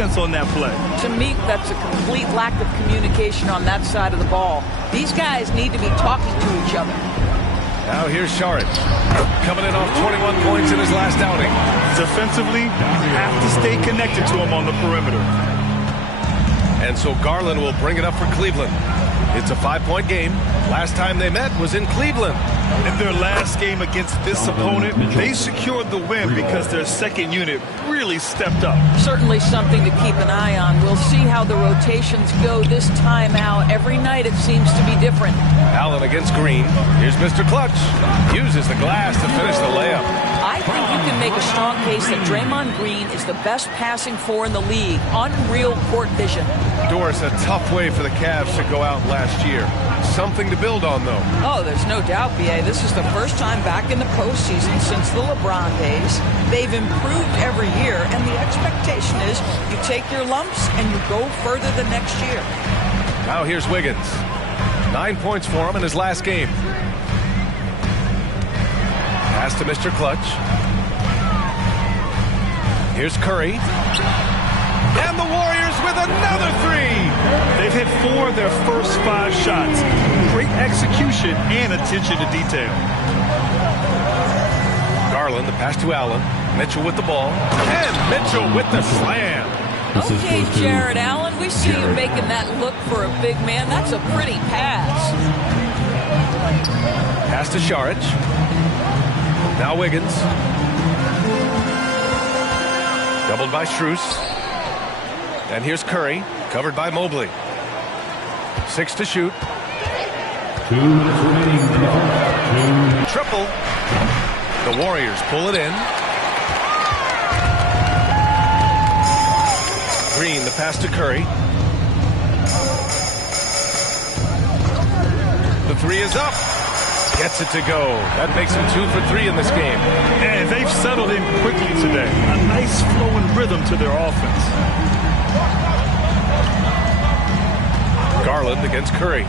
defense on that play. To me, that's a complete lack of communication on that side of the ball. These guys need to be talking to each other. Now here's Sharich, coming in off 21 points in his last outing. Defensively, you have to stay connected to him on the perimeter. And so Garland will bring it up for Cleveland. It's a 5-point game. Last time they met was in Cleveland. In their last game against this opponent, they secured the win because their second unit really stepped up. Certainly something to keep an eye on. We'll see how the rotations go this time out. Every night it seems to be different. Allen against Green. Here's Mr. Clutch. Uses the glass to finish the layup. I think you can make a strong case that Draymond Green is the best passing four in the league. Unreal court vision. Doris, a tough way for the Cavs to go out last year. Something to build on, though. Oh, there's no doubt, B.A. This is the first time back in the postseason since the LeBron days. They've improved every year, and the expectation is you take your lumps and you go further the next year. Now here's Wiggins. 9 points for him in his last game. Pass to Mr. Clutch. Here's Curry. And the Warriors with another three. They've hit 4 of their first 5 shots. Great execution and attention to detail. Garland, the pass to Allen. Mitchell with the ball. And Mitchell with the slam. Okay, Jared Allen, we see you making that look for a big man. That's a pretty pass. Pass to Sharich. Now Wiggins. Doubled by Strus. And here's Curry, covered by Mobley. 6 to shoot. 2 minutes remaining. Triple. The Warriors pull it in. Green, the pass to Curry. The three is up. Gets it to go. That makes him 2 for 3 in this game. And they've settled in quickly today. A nice flowing rhythm to their offense. Garland against Curry.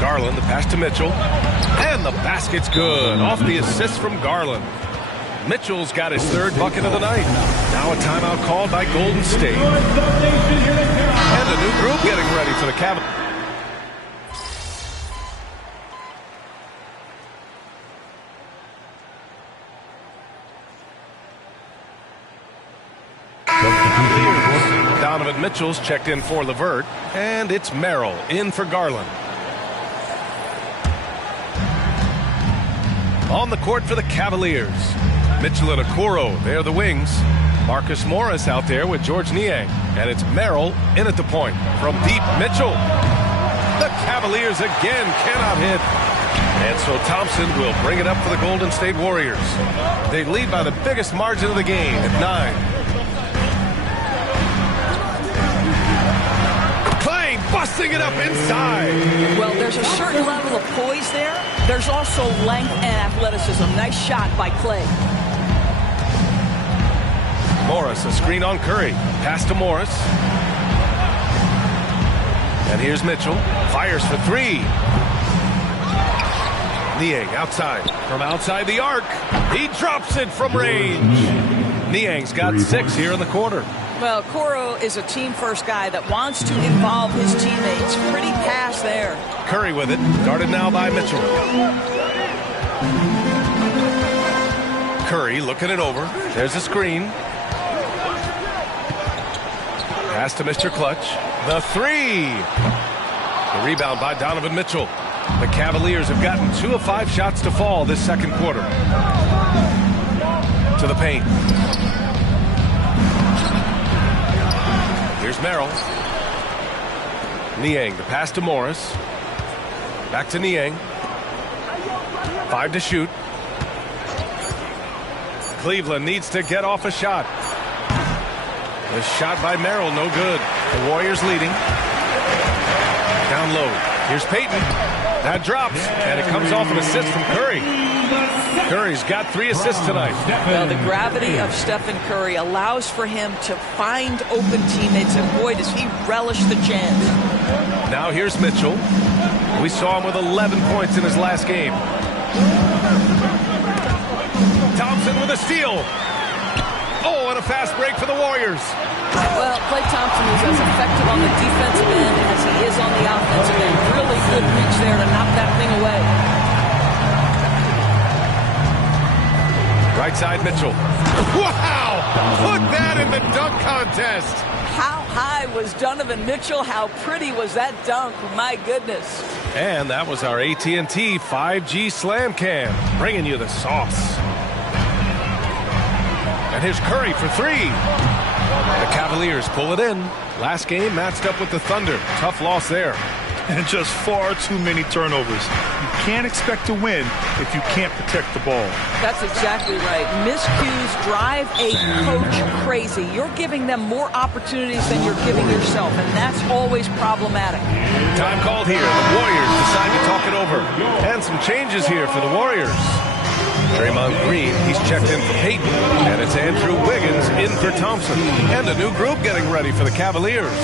Garland, the pass to Mitchell. And the basket's good. Off the assist from Garland. Mitchell's got his 3rd bucket of the night. Now a timeout called by Golden State. And a new group getting ready for the Cavaliers. Donovan Mitchell's checked in for LeVert, and it's Merrill in for Garland. On the court for the Cavaliers, Mitchell and Okoro, they're the wings. Marcus Morris out there with George Niang, and it's Merrill in at the point. From deep, Mitchell. The Cavaliers again cannot hit. And so Thompson will bring it up for the Golden State Warriors. They lead by the biggest margin of the game at 9. Busting it up inside. Well, there's a certain level of poise there. There's also length and athleticism. Nice shot by Clay. Morris, a screen on Curry. Pass to Morris. And here's Mitchell. Fires for 3. Niang outside. From outside the arc. He drops it from range. Niang's got 6 here in the quarter. Well, Okoro is a team-first guy that wants to involve his teammates. Pretty pass there. Curry with it. Guarded now by Mitchell. Curry looking it over. There's a screen. Pass to Mr. Clutch. The 3. The rebound by Donovan Mitchell. The Cavaliers have gotten 2 of 5 shots to fall this second quarter. To the paint. Here's Merrill. Niang, the pass to Morris. Back to Niang. 5 to shoot. Cleveland needs to get off a shot. The shot by Merrill, no good. The Warriors leading. Down low. Here's Payton. That drops, and it comes off an assist from Curry. Curry's got 3 assists tonight. Well, the gravity of Stephen Curry allows for him to find open teammates, and boy, does he relish the chance. Now here's Mitchell. We saw him with 11 points in his last game. Thompson with a steal. Oh, and a fast break for the Warriors. Well, Klay Thompson is as effective on the defensive end as he is on the offensive end. Really good reach there to knock that thing away. Right side, Mitchell. Wow! Put that in the dunk contest. How high was Donovan Mitchell? How pretty was that dunk? My goodness. And that was our AT&T 5G Slam Cam, bringing you the sauce. And here's Curry for three. The Cavaliers pull it in. Last game matched up with the Thunder. Tough loss there. And just far too many turnovers. You can't expect to win if you can't protect the ball. That's exactly right. Miscues drive a coach crazy. You're giving them more opportunities than you're giving yourself, and that's always problematic. Time called here. The Warriors decide to talk it over. And some changes here for the Warriors. Draymond Green, he's checked in for Peyton. And it's Andrew Wiggins in for Thompson. And a new group getting ready for the Cavaliers.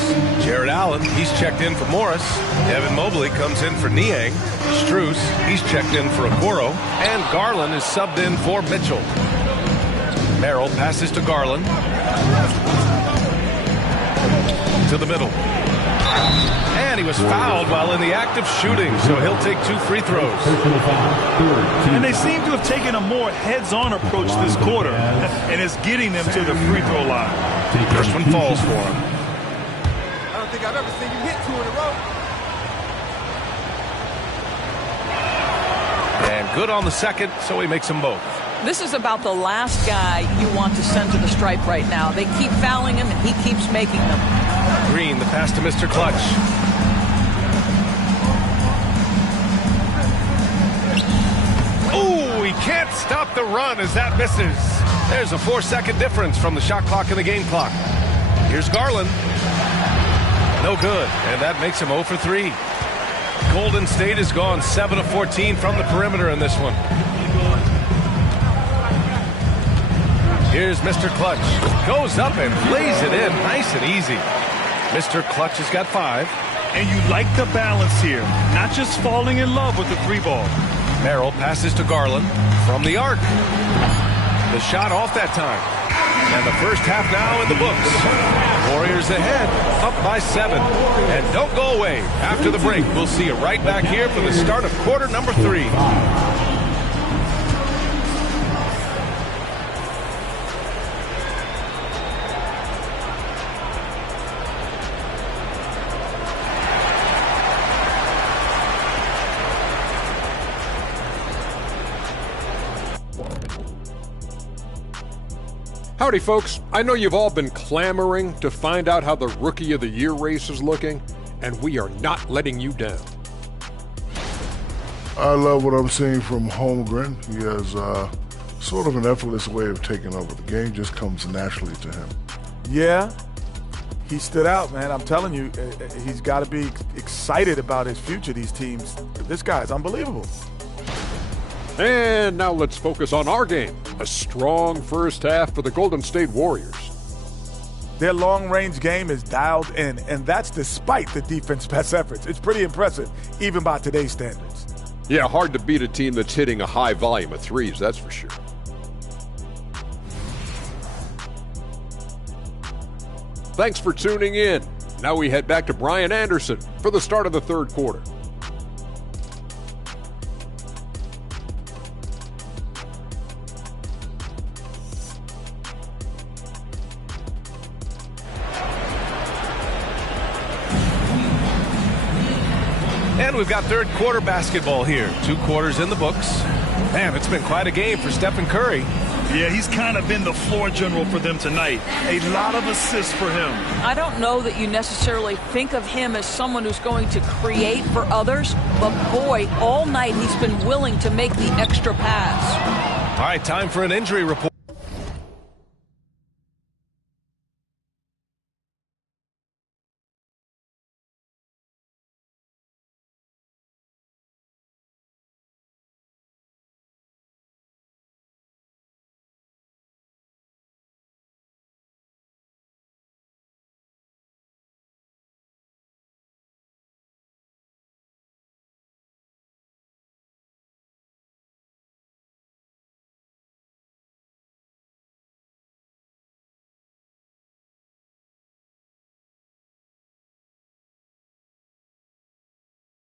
Jared Allen, he's checked in for Morris. Evan Mobley comes in for Niang. Strus, he's checked in for Okoro. And Garland is subbed in for Mitchell. Merrill passes to Garland. To the middle. And he was fouled while in the act of shooting, so he'll take 2 free throws. And they seem to have taken a more heads-on approach this quarter, and it's getting them to the free throw line. First one falls for him. I don't think I've ever seen you hit 2 in a row. And good on the second, so he makes them both. This is about the last guy you want to send to the stripe right now. They keep fouling him, and he keeps making them. Green, the pass to Mr. Clutch. Ooh, he can't stop the run as that misses. There's a 4-second difference from the shot clock and the game clock. Here's Garland. No good, and that makes him 0 for 3. Golden State has gone 7 of 14 from the perimeter in this one. Here's Mr. Clutch. Goes up and lays it in nice and easy. Mr. Clutch has got 5. And you like the balance here, not just falling in love with the 3-ball. Merrill passes to Garland from the arc. The shot off that time. And the first half now in the books. Warriors ahead, up by 7. And don't go away. After the break, we'll see you right back here for the start of quarter number 3. Howdy, folks. I know you've all been clamoring to find out how the Rookie of the Year race is looking, and we are not letting you down. I love what I'm seeing from Holmgren. He has sort of an effortless way of taking over. The game just comes naturally to him. Yeah, he stood out, man. I'm telling you, he's got to be excited about his future, these teams. This guy is unbelievable. And now let's focus on our game. A strong first half for the Golden State Warriors. Their long-range game is dialed in, and that's despite the defense's best efforts. It's pretty impressive, even by today's standards. Yeah, hard to beat a team that's hitting a high volume of threes, that's for sure. Thanks for tuning in. Now we head back to Brian Anderson for the start of the third quarter. And we've got third quarter basketball here. 2 quarters in the books. Man, it's been quite a game for Stephen Curry. Yeah, he's kind of been the floor general for them tonight. A lot of assists for him. I don't know that you necessarily think of him as someone who's going to create for others, but boy, all night he's been willing to make the extra pass. All right, time for an injury report.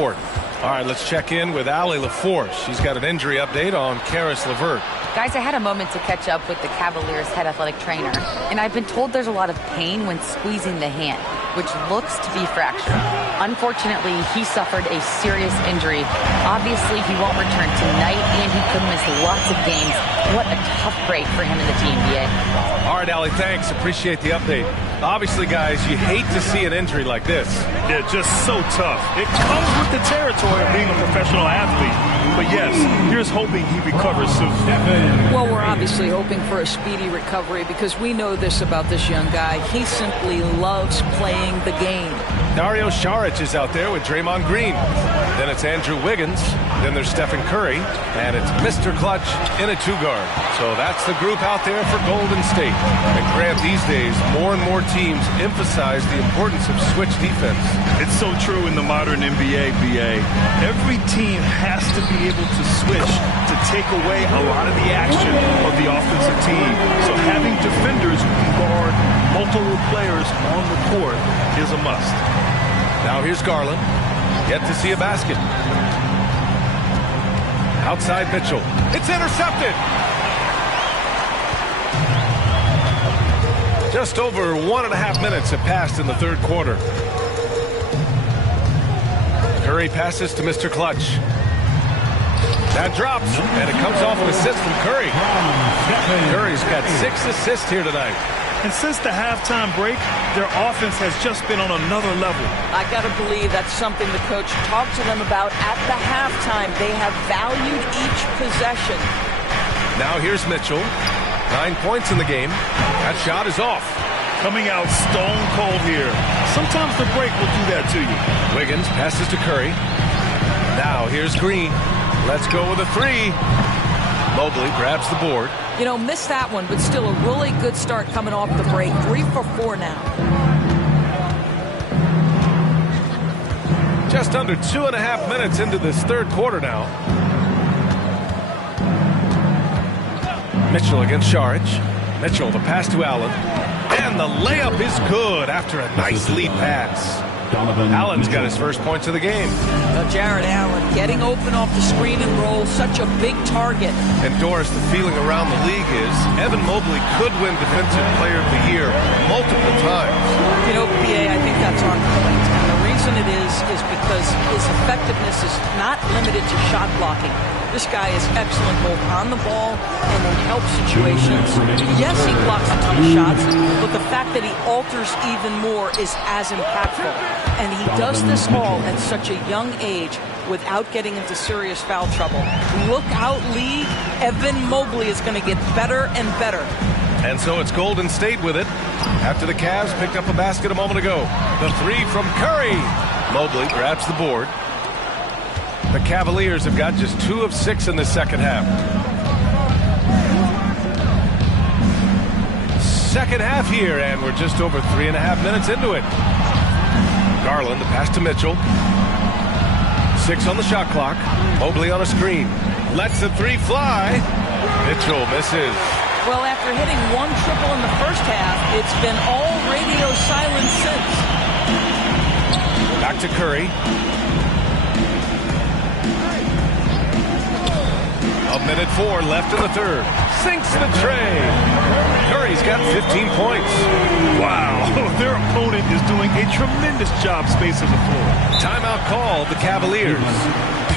All right, let's check in with Allie LaForce. She's got an injury update on Karis LeVert. Guys, I had a moment to catch up with the Cavaliers head athletic trainer, and I've been told there's a lot of pain when squeezing the hand, which looks to be fractured. Unfortunately, he suffered a serious injury. Obviously, he won't return tonight, and he could miss lots of games. What a tough break for him in the team, BA. All right, Allie, thanks. Appreciate the update. Obviously, guys, you hate to see an injury like this. Yeah, just so tough. It comes with the territory of being a professional athlete. But yes, here's hoping he recovers soon. Well, we're obviously hoping for a speedy recovery because we know this about this young guy. He simply loves playing the game. Dario Saric is out there with Draymond Green. Then it's Andrew Wiggins. Then there's Stephen Curry. And it's Mr. Clutch in a two-guard. So that's the group out there for Golden State. And Grant, these days, more and more teams emphasize the importance of switch defense. It's so true in the modern NBA, BA. Every team has to be able to switch to take away a lot of the action of the offensive team. So having defenders who can guard multiple players on the court is a must. Now here's Garland. Yet to see a basket. Outside Mitchell. It's intercepted. Just over 1.5 minutes have passed in the third quarter. Curry passes to Mr. Clutch. That drops, and it comes off an assist from Curry. Curry's got 6 assists here tonight. And since the halftime break, their offense has just been on another level. I got to believe that's something the coach talked to them about at the halftime. They have valued each possession. Now here's Mitchell. 9 points in the game. That shot is off. Coming out stone cold here. Sometimes the break will do that to you. Wiggins passes to Curry. Now here's Green. Let's go with a three. Mobley grabs the board. You know, missed that one, but still a really good start coming off the break. 3 for 4 now. Just under 2.5 minutes into this third quarter now. Mitchell against Saric. Mitchell, the pass to Allen. And the layup is good after a nice lead pass. Allen's got his first points of the game. Jared Allen getting open off the screen and roll, such a big target. And Doris, the feeling around the league is Evan Mobley could win Defensive Player of the Year multiple times. You know, BA, I think that's on point. And the reason it is because his effectiveness is not limited to shot blocking. This guy is excellent both on the ball and in help situations. Yes, he blocks a ton of shots, but the fact that he alters even more is as impactful. And he does this all at such a young age without getting into serious foul trouble. Look out, league. Evan Mobley is going to get better and better. And so it's Golden State with it. After the Cavs picked up a basket a moment ago. The three from Curry. Mobley grabs the board. The Cavaliers have got just 2 of 6 in the second half. Second half here, and we're just over 3.5 minutes into it. Garland, the pass to Mitchell. 6 on the shot clock. Mobley on a screen. Lets the three fly. Mitchell misses. Well, after hitting 1 triple in the first half, it's been all radio silence since. Back to Curry. 1:04 left in the third. Sinks the tray. Curry's got 15 points. Wow, their opponent is doing a tremendous job spacing the floor. Timeout called the Cavaliers.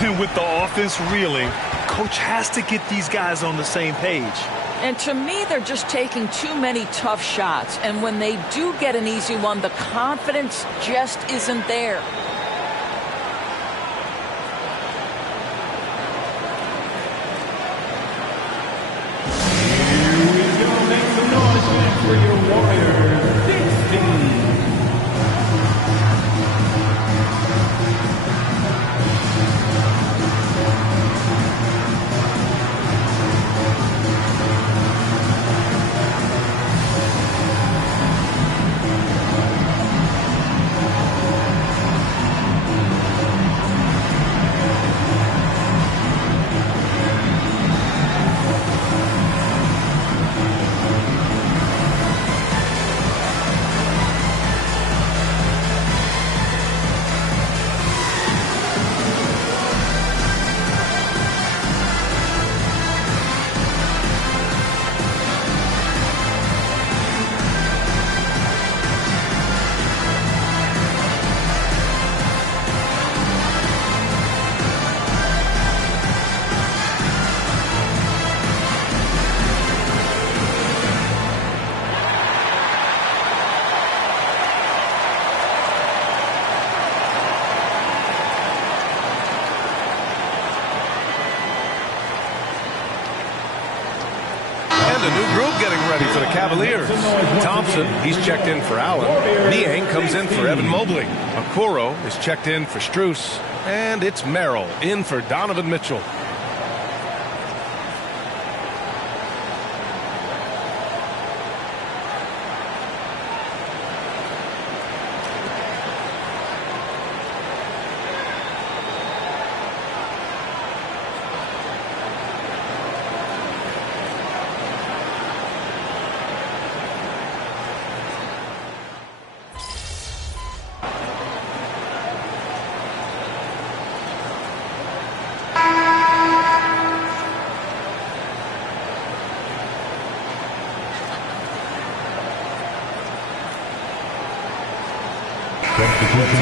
And with the offense reeling, coach has to get these guys on the same page. And to me, they're just taking too many tough shots. And when they do get an easy one, the confidence just isn't there. For your Warriors, 16. And a new group getting ready for the Cavaliers. Thompson, he's checked in for Allen. Niang comes in for Evan Mobley. Okoro is checked in for Strus. And it's Merrill in for Donovan Mitchell.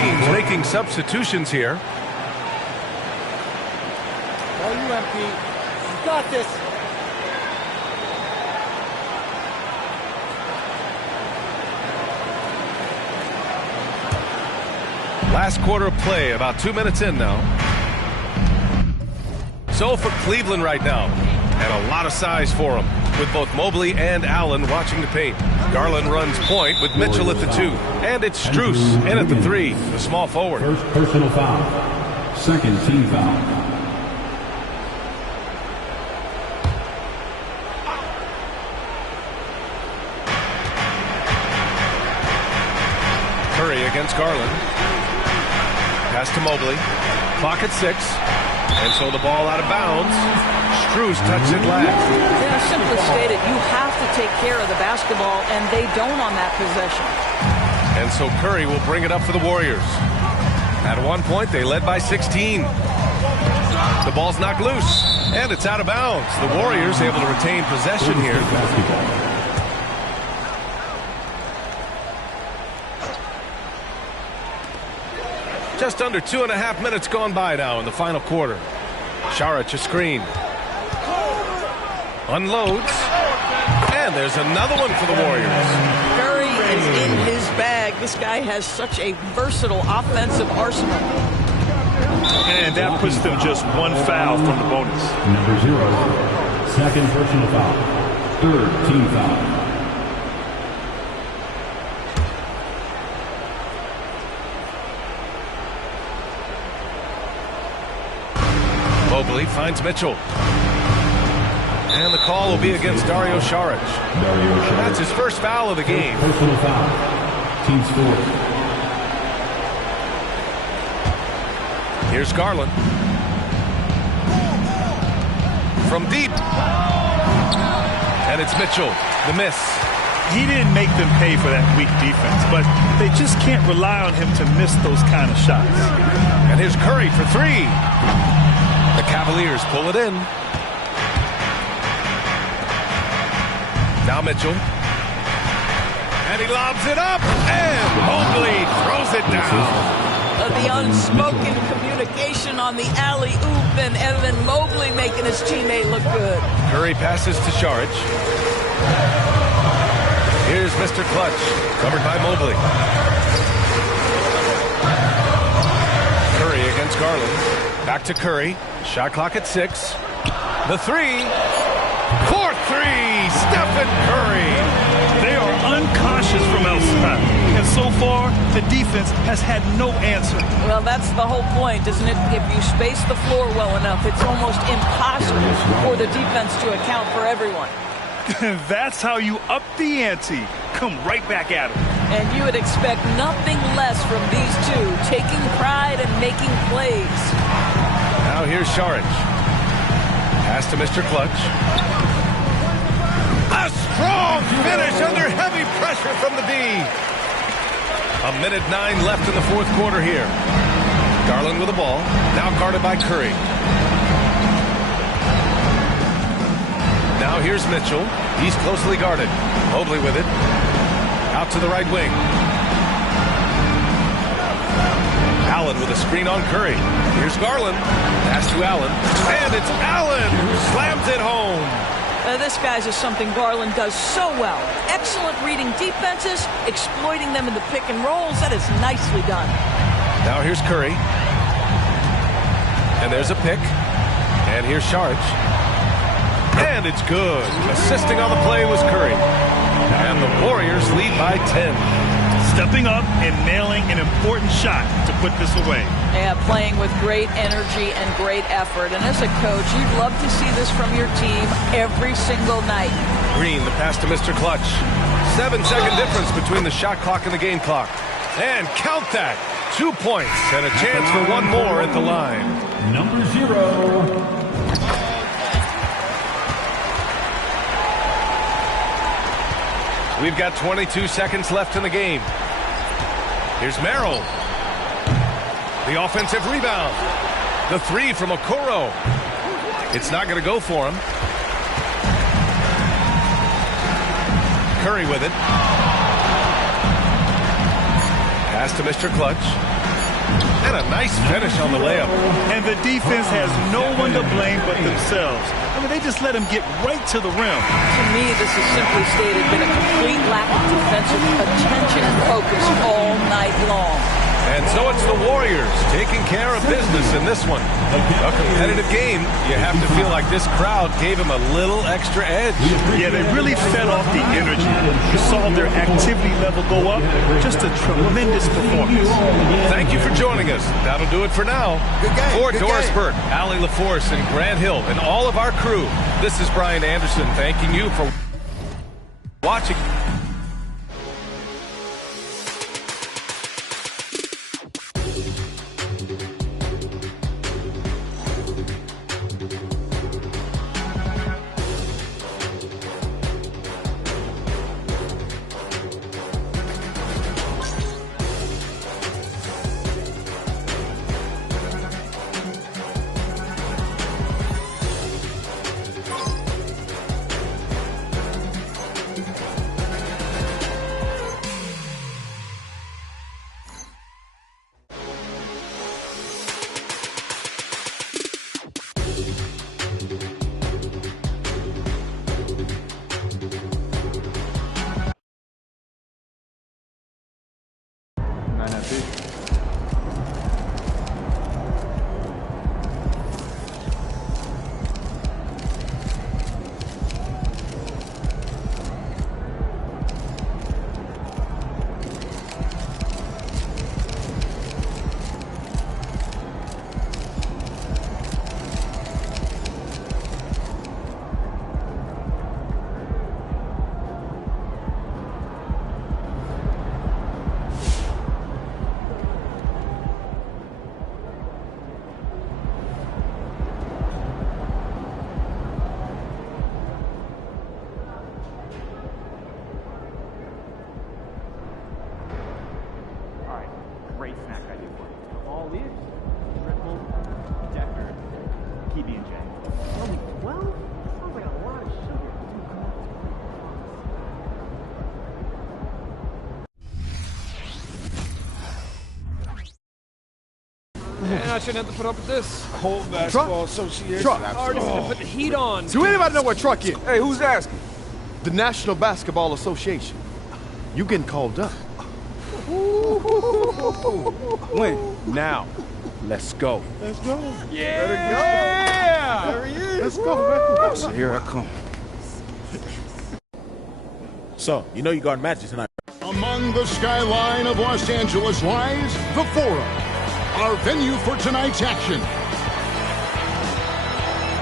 Teams making substitutions here. All you, MP. You got this. Last quarter of play, about 2 minutes in now. So for Cleveland right now, and a lot of size for them, with both Mobley and Allen watching the paint. Garland runs point with Mitchell at the 2, and it's Strus in at the 3, the small forward. First personal foul. Second team foul. Curry against Garland. Pass to Mobley. Clock at 6. And so the ball out of bounds. Strus touched it last. Yeah, simply stated, you have to take care of the basketball, and they don't on that possession. And so Curry will bring it up for the Warriors. At one point, they led by 16. The ball's knocked loose, and it's out of bounds. The Warriors able to retain possession here. Just under 2.5 minutes gone by now in the final quarter. Saric a screen. Unloads. And there's another one for the Warriors. Curry is in his bag. This guy has such a versatile offensive arsenal. And that puts them just one foul from the bonus. Number 0. Second personal foul. Third team foul. Mobley finds Mitchell. And the call will be against Dario Saric. That's his first foul of the game. Personal foul. Team score. Here's Garland. From deep. And it's Mitchell. The miss. He didn't make them pay for that weak defense, but they just can't rely on him to miss those kind of shots. And here's Curry for 3. The Cavaliers pull it in. Now Mitchell. And he lobs it up. And Mobley throws it down. The unspoken communication on the alley-oop, and Evan Mobley making his teammate look good. Curry passes to Saric. Here's Mr. Clutch, covered by Mobley. Curry against Garland. Back to Curry. Shot clock at 6. The 3. 4-3. Stephen Curry. They are uncautious from outside, and so far the defense has had no answer. Well, that's the whole point, isn't it? If you space the floor well enough, it's almost impossible for the defense to account for everyone. That's how you up the ante. Come right back at them. And you would expect nothing less from these two, taking pride and making plays. Now here's Saric. Pass to Mr. Clutch. A strong finish under heavy pressure from the D. 1:09 left in the fourth quarter here. Garland with the ball. Now guarded by Curry. Now here's Mitchell. He's closely guarded. Mobley with it. Out to the right wing. Allen with a screen on Curry. Here's Garland. Pass to Allen. And it's Allen who slams it home. This, guys, is something Garland does so well. Excellent reading defenses, exploiting them in the pick and rolls. That is nicely done. Now here's Curry. And there's a pick. And here's Saric. And it's good. Assisting on the play was Curry. And the Warriors lead by 10. Stepping up and nailing an important shot to put this away. Yeah, playing with great energy and great effort. And as a coach, you'd love to see this from your team every single night. Green, the pass to Mr. Clutch. 7-second difference between the shot clock and the game clock. And count that. 2 points and a chance for one more at the line. Number 0. We've got 22 seconds left in the game. Here's Merrill. The offensive rebound. The three from Okoro. It's not going to go for him. Curry with it. Pass to Mr. Clutch. And a nice finish on the layup. And the defense has no one to blame but themselves. I mean, they just let him get right to the rim. To me, this has simply stated been a complete lack of defensive attention and focus all night long. And so it's the Warriors taking care of business in this one. A competitive game. You have to feel like this crowd gave them a little extra edge. Yeah, they really fed off the energy. You saw their activity level go up. Just a tremendous performance. Thank you for joining us. That'll do it for now. Good game. For Good Doris game. Burke, Allie LaForce, and Grant Hill, and all of our crew, this is Brian Anderson thanking you for watching. Great snack idea for you. All is triple decker PB&J. Only 12? Sounds like a lot of sugar. And I shouldn't have to put up with this. Whole basketball association. Truck. Artists to put the heat on. Do anybody know what truck is? Hey, who's asking? The National Basketball Association. You getting called up. When? Now. Let's go. Let's go. Yeah! There he is. Let's go, man. So here I come. So, you know you got matches tonight. Among the skyline of Los Angeles lies the Forum, our venue for tonight's action.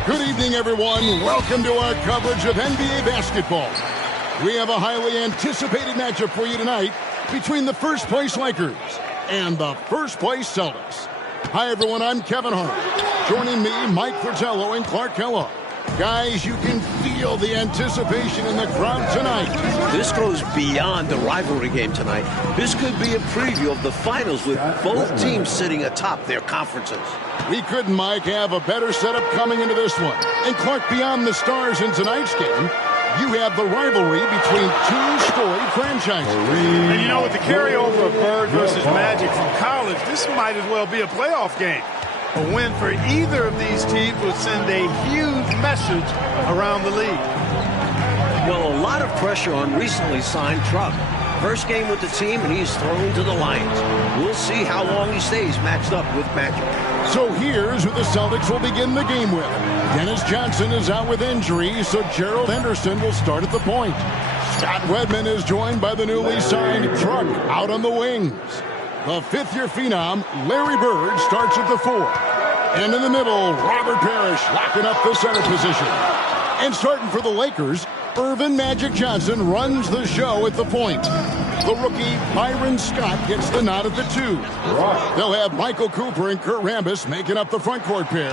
Good evening, everyone. Welcome to our coverage of NBA basketball. We have a highly anticipated matchup for you tonight between the first-place Lakers and the first-place Celtics. Hi, everyone. I'm Kevin Hart. Joining me, Mike Fratello and Clark Kellogg. Guys, you can feel the anticipation in the crowd tonight. This goes beyond the rivalry game tonight. This could be a preview of the finals with both teams sitting atop their conferences. We couldn't, Mike, have a better setup coming into this one. And Clark, beyond the stars in tonight's game, you have the rivalry between two storied franchises. And you know, with the carryover of Bird versus Magic from college, this might as well be a playoff game. A win for either of these teams would send a huge message around the league. Well, a lot of pressure on recently signed Truck. First game with the team, and he's thrown to the Lions. We'll see how long he stays matched up with Magic. So here's who the Celtics will begin the game with. Dennis Johnson is out with injury, so Gerald Henderson will start at the point. Scott Wedman is joined by the newly signed Truck out on the wings. The fifth-year phenom, Larry Bird, starts at the 4. And in the middle, Robert Parrish locking up the center position. And starting for the Lakers, Irvin Magic Johnson runs the show at the point. The rookie, Byron Scott, gets the nod at the 2. They'll have Michael Cooper and Kurt Rambis making up the front court pair.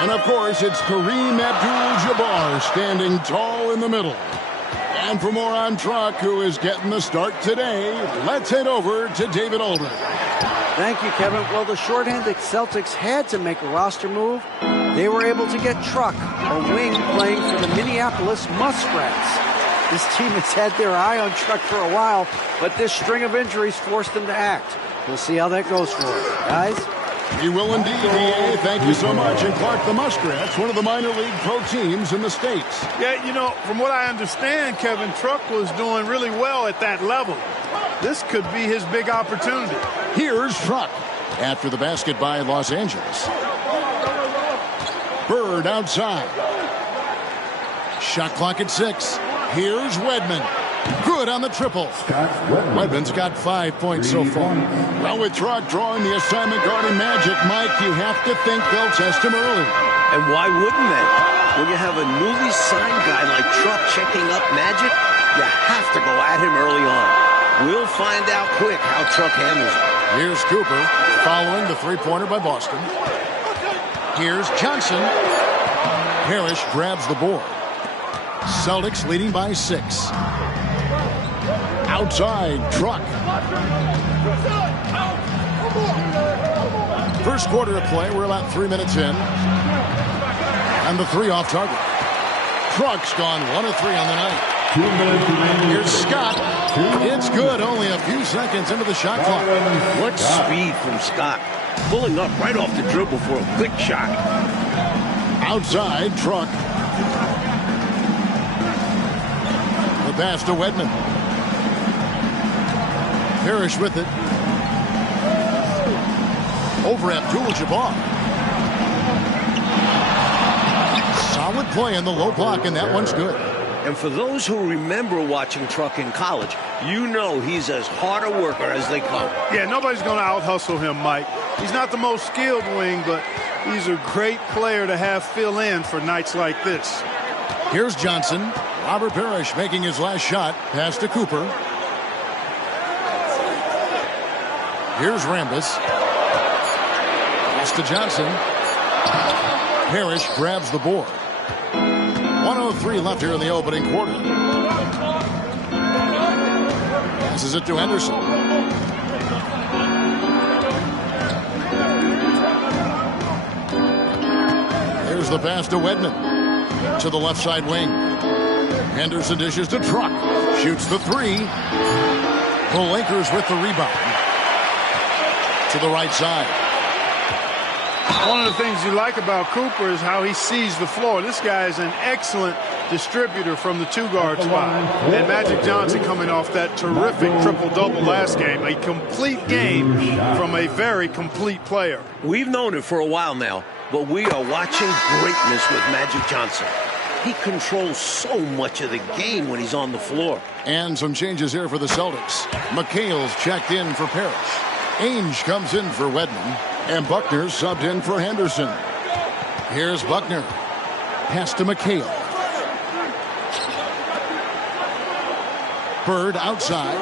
And, of course, it's Kareem Abdul-Jabbar standing tall in the middle. And for more on Truck, who is getting the start today, let's head over to David Aldridge. Thank you, Kevin. Well, the shorthanded Celtics had to make a roster move. They were able to get Truck, a wing playing for the Minneapolis Muskrats. This team has had their eye on Truck for a while, but this string of injuries forced them to act. We'll see how that goes for them. Guys? We will indeed, DA. Thank you so much. And Clark, the Muskrats, one of the minor league pro teams in the States. Yeah, you know, from what I understand, Kevin, Truck was doing really well at that level. This could be his big opportunity. Here's Truck after the basket by Los Angeles. Bird outside. Shot clock at 6. Here's Wedman. Good on the triple. Wedman's got 5 points so far. Well, with Truck drawing the assignment guarding Magic, Mike, you have to think they'll test him early. And why wouldn't they? When you have a newly signed guy like Truck checking up Magic, you have to go at him early on. We'll find out quick how Truck handles it. Here's Cooper following the three-pointer by Boston. Here's Johnson. Parrish grabs the board. Celtics leading by 6. Outside, Truck. First quarter of play, we're about 3 minutes in. And the 3 off target. Truck's gone 1 of 3 on the night. Here's Scott. It's good, only a few seconds into the shot clock. What speed from Scott. Pulling up right off the dribble for a quick shot. Outside, Truck. The pass to Wedman. Parrish with it. Over Abdul-Jabbar. Solid play in the low block, and that one's good. And for those who remember watching Truck in college, you know he's as hard a worker as they come. Yeah, nobody's going to out-hustle him, Mike. He's not the most skilled wing, but he's a great player to have fill in for nights like this. Here's Johnson. Robert Parrish making his last shot. Pass to Cooper. Here's Rambis. Pass to Johnson. Parrish grabs the board. 1:03 left here in the opening quarter. Passes it to Henderson. Here's the pass to Wedman. To the left side wing. Henderson dishes to Truck. Shoots the 3. The Lakers with the rebound. To the right side. One of the things you like about Cooper is how he sees the floor. This guy is an excellent distributor from the 2-guard spot. And Magic Johnson coming off that terrific triple-double last game. A complete game from a very complete player. We've known it for a while now, but we are watching greatness with Magic Johnson. He controls so much of the game when he's on the floor. And some changes here for the Celtics. McHale's checked in for Parrish. Ainge comes in for Wedman. And Buckner subbed in for Henderson. Here's Buckner. Pass to McHale. Bird outside.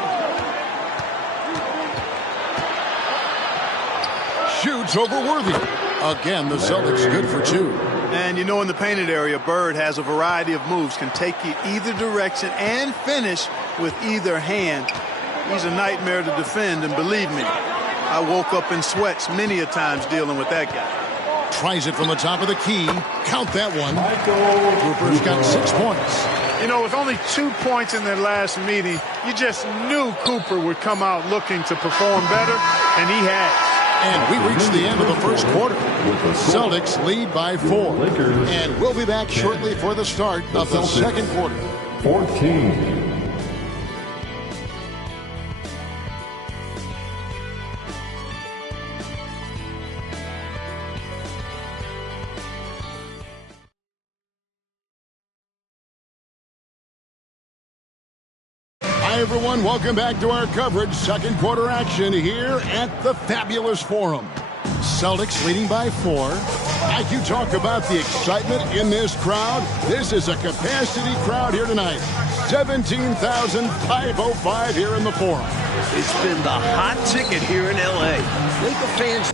Shoots over Worthy. Again, the Celtics good for 2. And you know, in the painted area, Bird has a variety of moves. Can take you either direction and finish with either hand. He's a nightmare to defend, and believe me, I woke up in sweats many a times dealing with that guy. Tries it from the top of the key. Count that one. Cooper's got 6 points. You know, with only 2 points in their last meeting, you just knew Cooper would come out looking to perform better, and he has. And we reach the end of the first quarter. Celtics lead by 4. And we'll be back shortly for the start of the second quarter. 14. Hi, everyone. Welcome back to our coverage. Second quarter action here at the Fabulous Forum. Celtics leading by 4. Like you talk about the excitement in this crowd, this is a capacity crowd here tonight. 17,505 here in the Forum. It's been the hot ticket here in L.A. Laker fans...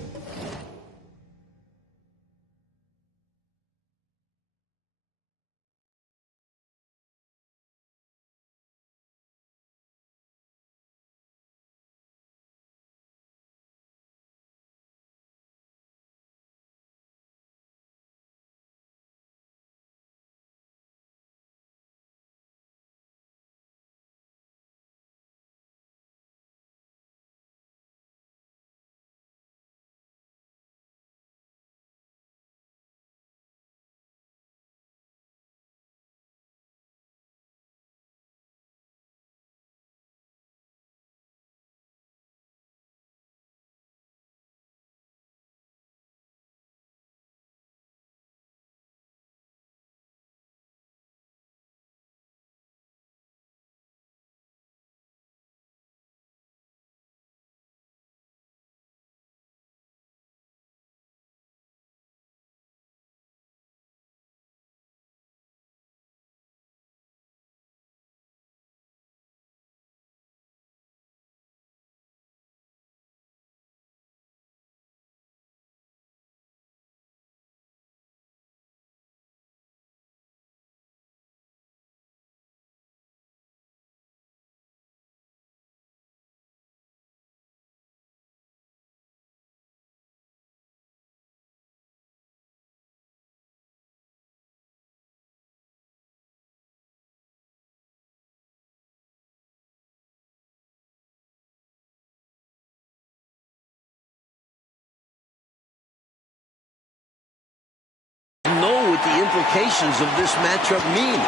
know what the implications of this matchup mean.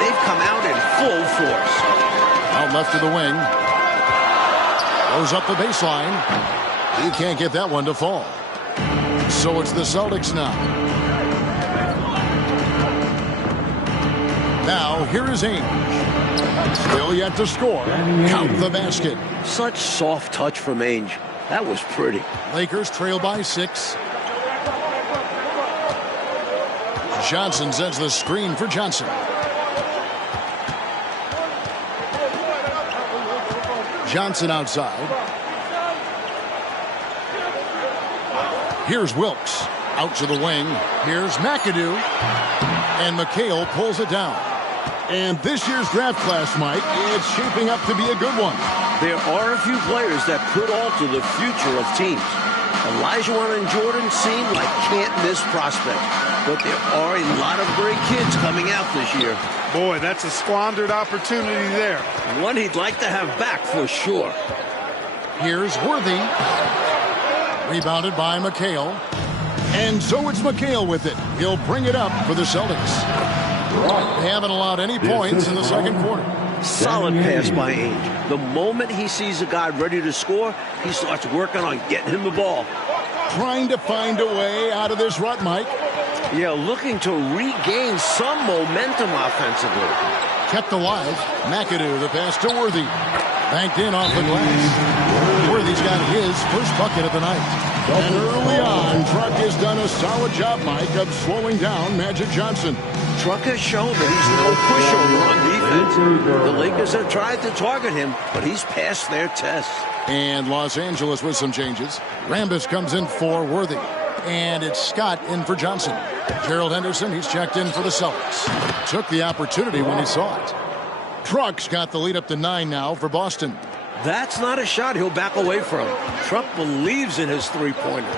They've come out in full force. Out left to the wing. Goes up the baseline. He can't get that one to fall. So it's the Celtics now. Now here is Ainge. Still yet to score. Count the basket. Such soft touch from Ainge. That was pretty. Lakers trail by 6. Johnson sends the screen for Johnson. Johnson outside. Here's Wilkes. Out to the wing. Here's McAdoo. And McHale pulls it down. And this year's draft class, Mike, it's shaping up to be a good one. There are a few players that could alter the future of teams. Olajuwon and Jordan seem like can't-miss prospects. But there are a lot of great kids coming out this year. Boy, that's a squandered opportunity there. One he'd like to have back for sure. Here's Worthy. Rebounded by McHale. And so it's McHale with it. He'll bring it up for the Celtics. They haven't allowed any points in the second quarter. Solid pass by Ainge. The moment he sees a guy ready to score, he starts working on getting him the ball. Trying to find a way out of this rut, Mike. Yeah, looking to regain some momentum offensively. Kept alive. McAdoo, the pass to Worthy. Banked in off the glass. Worthy's got his first bucket of the night. And early on, Truck has done a solid job, Mike, of slowing down Magic Johnson. Truck has shown that he's no pushover on defense. The Lakers have tried to target him, but he's passed their tests. And Los Angeles with some changes. Rambis comes in for Worthy. And it's Scott in for Johnson. Gerald Henderson, he's checked in for the Celtics. Took the opportunity when he saw it. Truck's got the lead up to 9 now for Boston. That's not a shot he'll back away from. Truck believes in his three-pointer.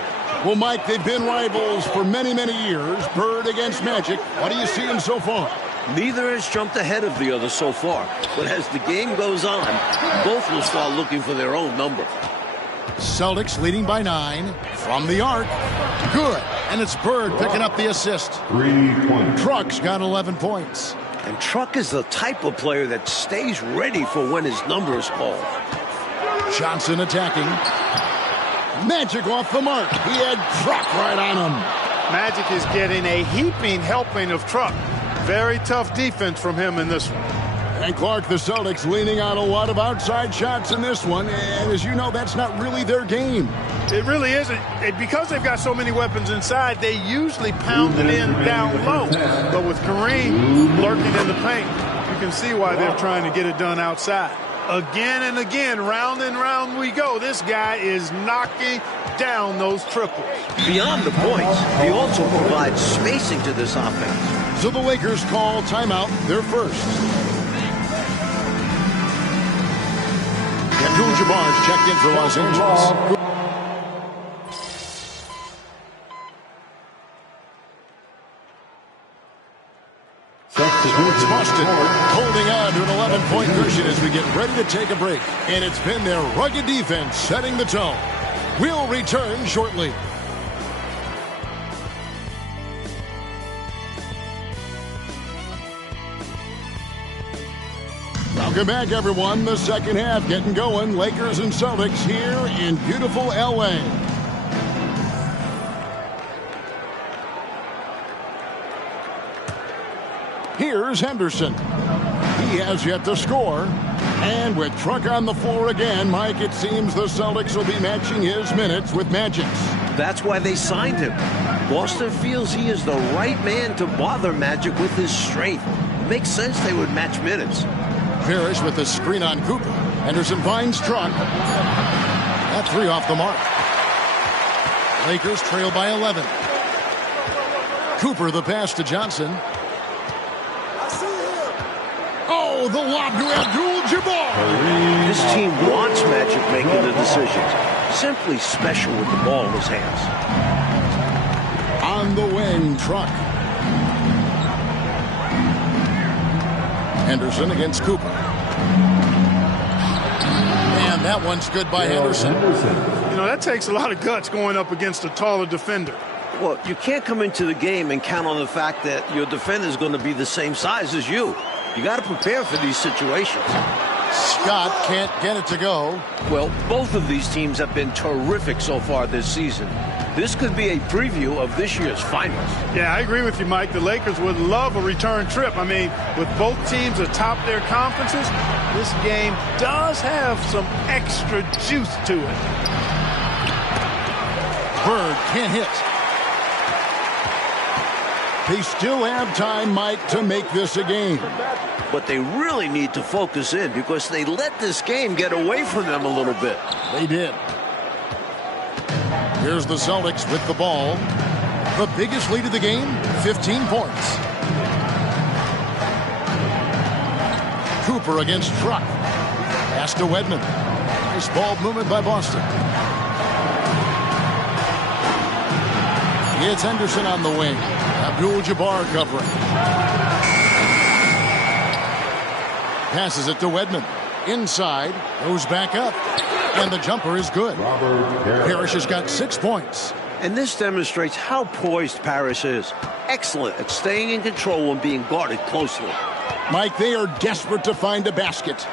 Well, Mike, they've been rivals for many, many years. Bird against Magic. What are you seeing so far? Neither has jumped ahead of the other so far. But as the game goes on, both will start looking for their own number. Celtics leading by 9 from the arc. Good. And it's Bird picking up the assist. 3 points. Truck's got 11 points. And Truck is the type of player that stays ready for when his number is called. Johnson attacking. Magic off the mark. He had Truck right on him. Magic is getting a heaping helping of Truck. Very tough defense from him in this one. And Clark, the Celtics leaning on a lot of outside shots in this one. And as you know, that's not really their game. It really isn't. Because they've got so many weapons inside, they usually pound it in down low. But with Kareem lurking in the paint, you can see why they're trying to get it done outside. Again and again, round and round we go. This guy is knocking down those triples. Beyond the points, he also provides spacing to this offense. So the Lakers call timeout, their first. Abdul-Jabbar's checked in for Los Angeles. It's Boston holding on to an 11-point cushion as we get ready to take a break. And it's been their rugged defense setting the tone. We'll return shortly. Welcome back, everyone. The second half getting going. Lakers and Celtics here in beautiful L.A. Here's Henderson. He has yet to score. And with Truck on the floor again, Mike, it seems the Celtics will be matching his minutes with Magic's. That's why they signed him. Boston feels he is the right man to bother Magic with his strength. It makes sense they would match minutes. Parrish with the screen on Cooper. Henderson finds Truck. That three off the mark. Lakers trail by 11. Cooper the pass to Johnson. Oh, the lob to Abdul-Jabbar. This team wants Magic making the decisions. Simply special with the ball in his hands. On the wing, Truck. Henderson against Cooper. And that one's good by Henderson. You know, that takes a lot of guts going up against a taller defender. Well, you can't come into the game and count on the fact that your defender is going to be the same size as you. You got to prepare for these situations. Scott can't get it to go. Well, both of these teams have been terrific so far this season. This could be a preview of this year's finals. Yeah, I agree with you, Mike. The Lakers would love a return trip. I mean, with both teams atop their conferences, this game does have some extra juice to it. Bird can't hit. They still have time, Mike, to make this a game. But they really need to focus in because they let this game get away from them a little bit. They did. Here's the Celtics with the ball. The biggest lead of the game, 15 points. Cooper against Truck. Pass to Wedman. Nice ball movement by Boston. It's Henderson on the wing. Abdul-Jabbar covering. Passes it to Wedman. Inside. Goes back up. And the jumper is good. Parrish has got 6 points. And this demonstrates how poised Parrish is. Excellent at staying in control and being guarded closely. Mike, they are desperate to find a basket.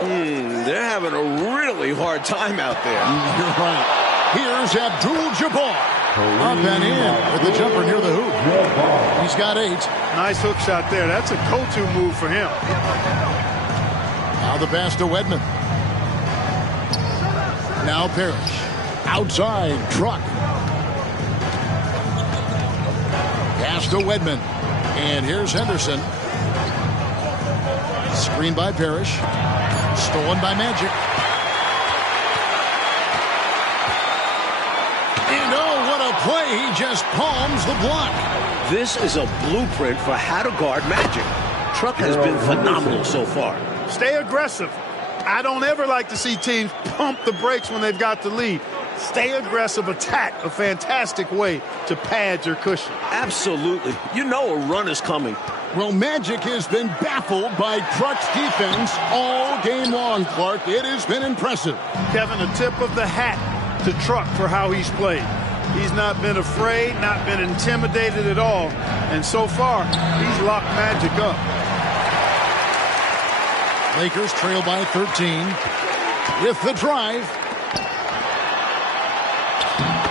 They're having a really hard time out there. You're right. Here's Abdul-Jabbar. Up and in with the jumper near the hoop. He's got 8. Nice hook shot there. That's a go-to move for him. Now the pass to Wedman. Now Parrish. Outside, Truck. Pass to Wedman. And here's Henderson. Screen by Parrish. Stolen by Magic. And oh, what a play. He just palms the block. This is a blueprint for how to guard Magic. Truck has been phenomenal so far. Stay aggressive. I don't ever like to see teams pump the brakes when they've got the lead. Stay aggressive, attack, a fantastic way to pad your cushion. Absolutely. You know a run is coming. Well, Magic has been baffled by Truck's defense all game long, Clark. It has been impressive. Kevin, a tip of the hat to Truck for how he's played. He's not been afraid, not been intimidated at all. And so far, he's locked Magic up. Lakers trail by 13 with the drive.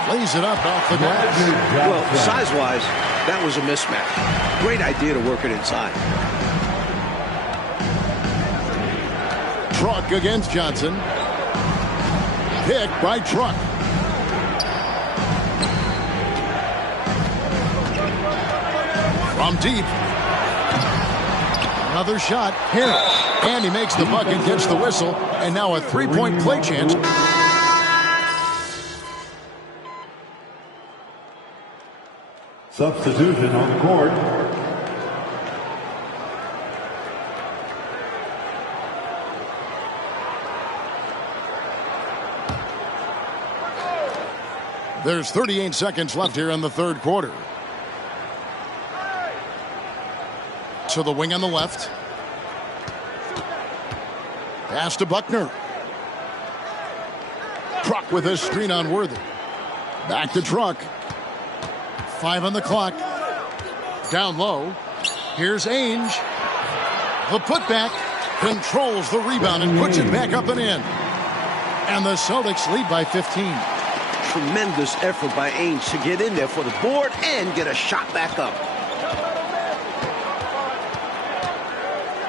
Plays it up off the glass. Well, size-wise, that was a mismatch. Great idea to work it inside. Truck against Johnson. Picked by Truck. From deep. Another shot. Hit it. And he makes the bucket, gets the whistle, and now a three-point play chance. Substitution on the court. There's 38 seconds left here in the third quarter. To the wing on the left. Pass to Buckner. Truck with a screen on Worthy. Back to Truck. 5 on the clock. Down low. Here's Ainge. The putback. Controls the rebound and puts it back up and in. And the Celtics lead by 15. Tremendous effort by Ainge to get in there for the board and get a shot back up.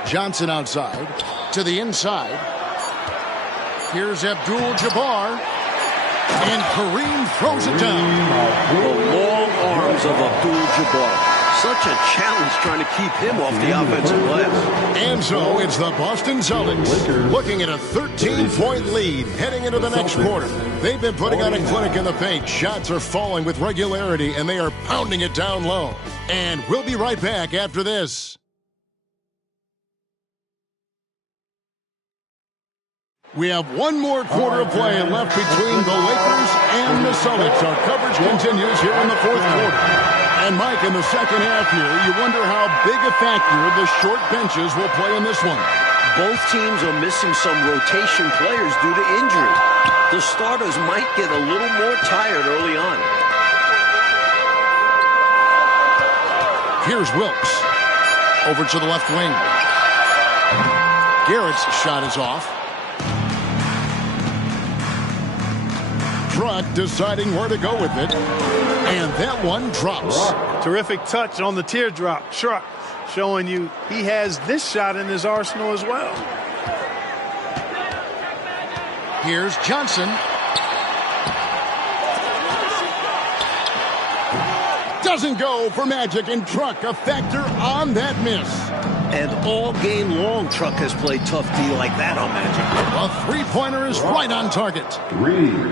Johnson outside. To the inside. Here's Abdul-Jabbar. And Kareem throws it down. The long arms of Abdul-Jabbar. Such a challenge trying to keep him off the offensive glass. And so it's the Boston Celtics looking at a 13-point lead heading into the next quarter. They've been putting on a clinic in the paint. Shots are falling with regularity, and they are pounding it down low. And we'll be right back after this. We have one more quarter of play left between the Lakers and the Celtics. Our coverage continues here in the fourth quarter. And Mike, in the second half here, you wonder how big a factor the short benches will play in this one. Both teams are missing some rotation players due to injury. The starters might get a little more tired early on. Here's Wilkes. Over to the left wing. Garrett's shot is off. Truck deciding where to go with it. And that one drops. Terrific touch on the teardrop. Truck showing you he has this shot in his arsenal as well. Here's Johnson. Doesn't go for Magic, and Truck a factor on that miss. And all game long, Truck has played tough D like that on Magic. A three-pointer is right on target.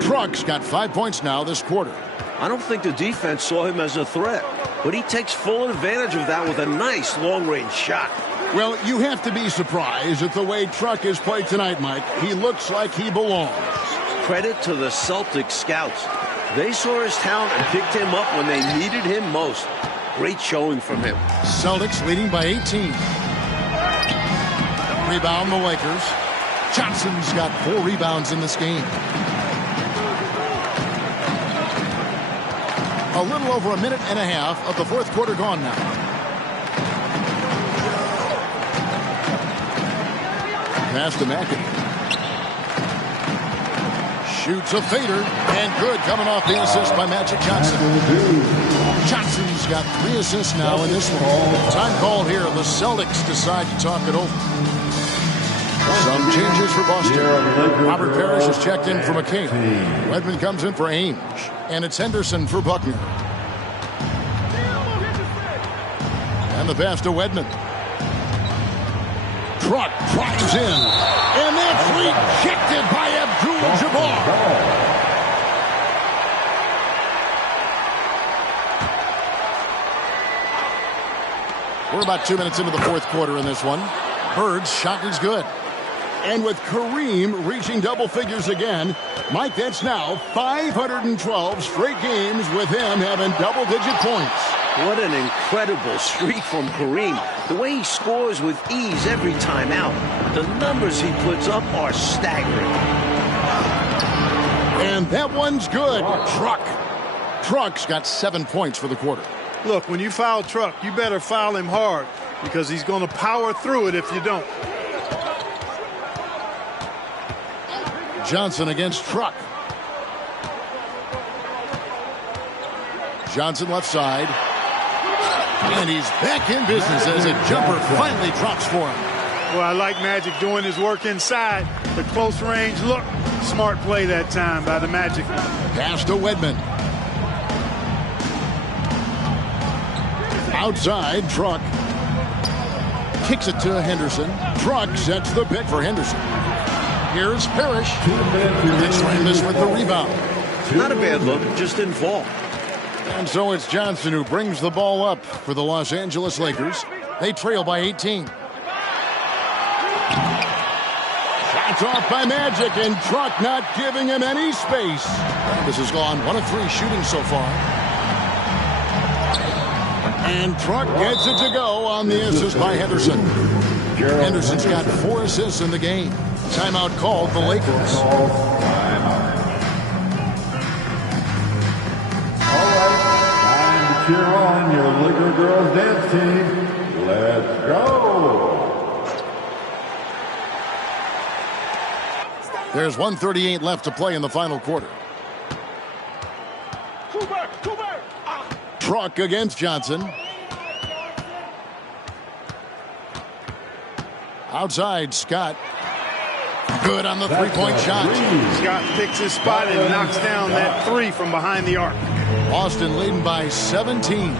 Truck's got 5 points now this quarter. I don't think the defense saw him as a threat, but he takes full advantage of that with a nice long-range shot. Well, you have to be surprised at the way Truck has played tonight, Mike. He looks like he belongs. Credit to the Celtics scouts. They saw his talent and picked him up when they needed him most. Great showing from him. Celtics leading by 18. Rebound the Lakers. Johnson's got 4 rebounds in this game. A little over a minute and a half of the fourth quarter gone now. Pass to McAdoo. Shoots a fader, and good coming off the assist by Magic Johnson. Johnson's got 3 assists now in this one. Time called here. The Celtics decide to talk it over. Some changes for Boston. Robert Parrish has checked in for McCain. Wedman comes in for Ainge. And it's Henderson for Buckner. And the pass to Wedman. Truck drives in. And that's rejected by Abdul-Jabbar. We're about 2 minutes into the fourth quarter in this one. Bird's shot is good. And with Kareem reaching double figures again, Mike, that's now 512 straight games with him having double-digit points. What an incredible streak from Kareem. The way he scores with ease every time out. The numbers he puts up are staggering. And that one's good. Truck's got 7 points for the quarter. Look, when you foul Truck, you better foul him hard because he's going to power through it if you don't. Johnson against Truck. Johnson left side. And he's back in business as a jumper finally drops for him. Well, I like Magic doing his work inside. The close range look. Smart play that time by the Magic. Pass to Wedman. Outside, Truck. Kicks it to Henderson. Truck sets the pick for Henderson. Here's Parrish. It's Rambis with the rebound. Not a bad look, just didn't fall. And so it's Johnson who brings the ball up for the Los Angeles Lakers. They trail by 18. Shots off by Magic, and Truck not giving him any space. This has gone 1 of 3 shooting so far. And Truck gets it to go on the assist by Henderson. Henderson's got 4 assists in the game. Timeout called the Lakers. Cheer on your Laker girls dance team. Let's go. There's 1:38 left to play in the final quarter. Truck against Johnson. Outside, Scott. Good on the three-point shot. Scott picks his spot and knocks down that 3 from behind the arc. Boston leading by 17.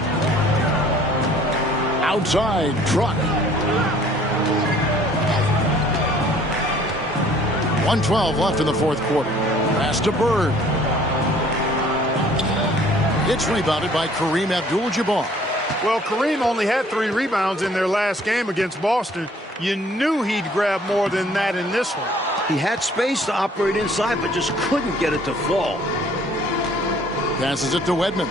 Outside, Truck. 1:12 left in the fourth quarter. Pass to Bird. It's rebounded by Kareem Abdul-Jabbar. Well, Kareem only had 3 rebounds in their last game against Boston. You knew he'd grab more than that in this one. He had space to operate inside, but just couldn't get it to fall. Passes it to Wedman.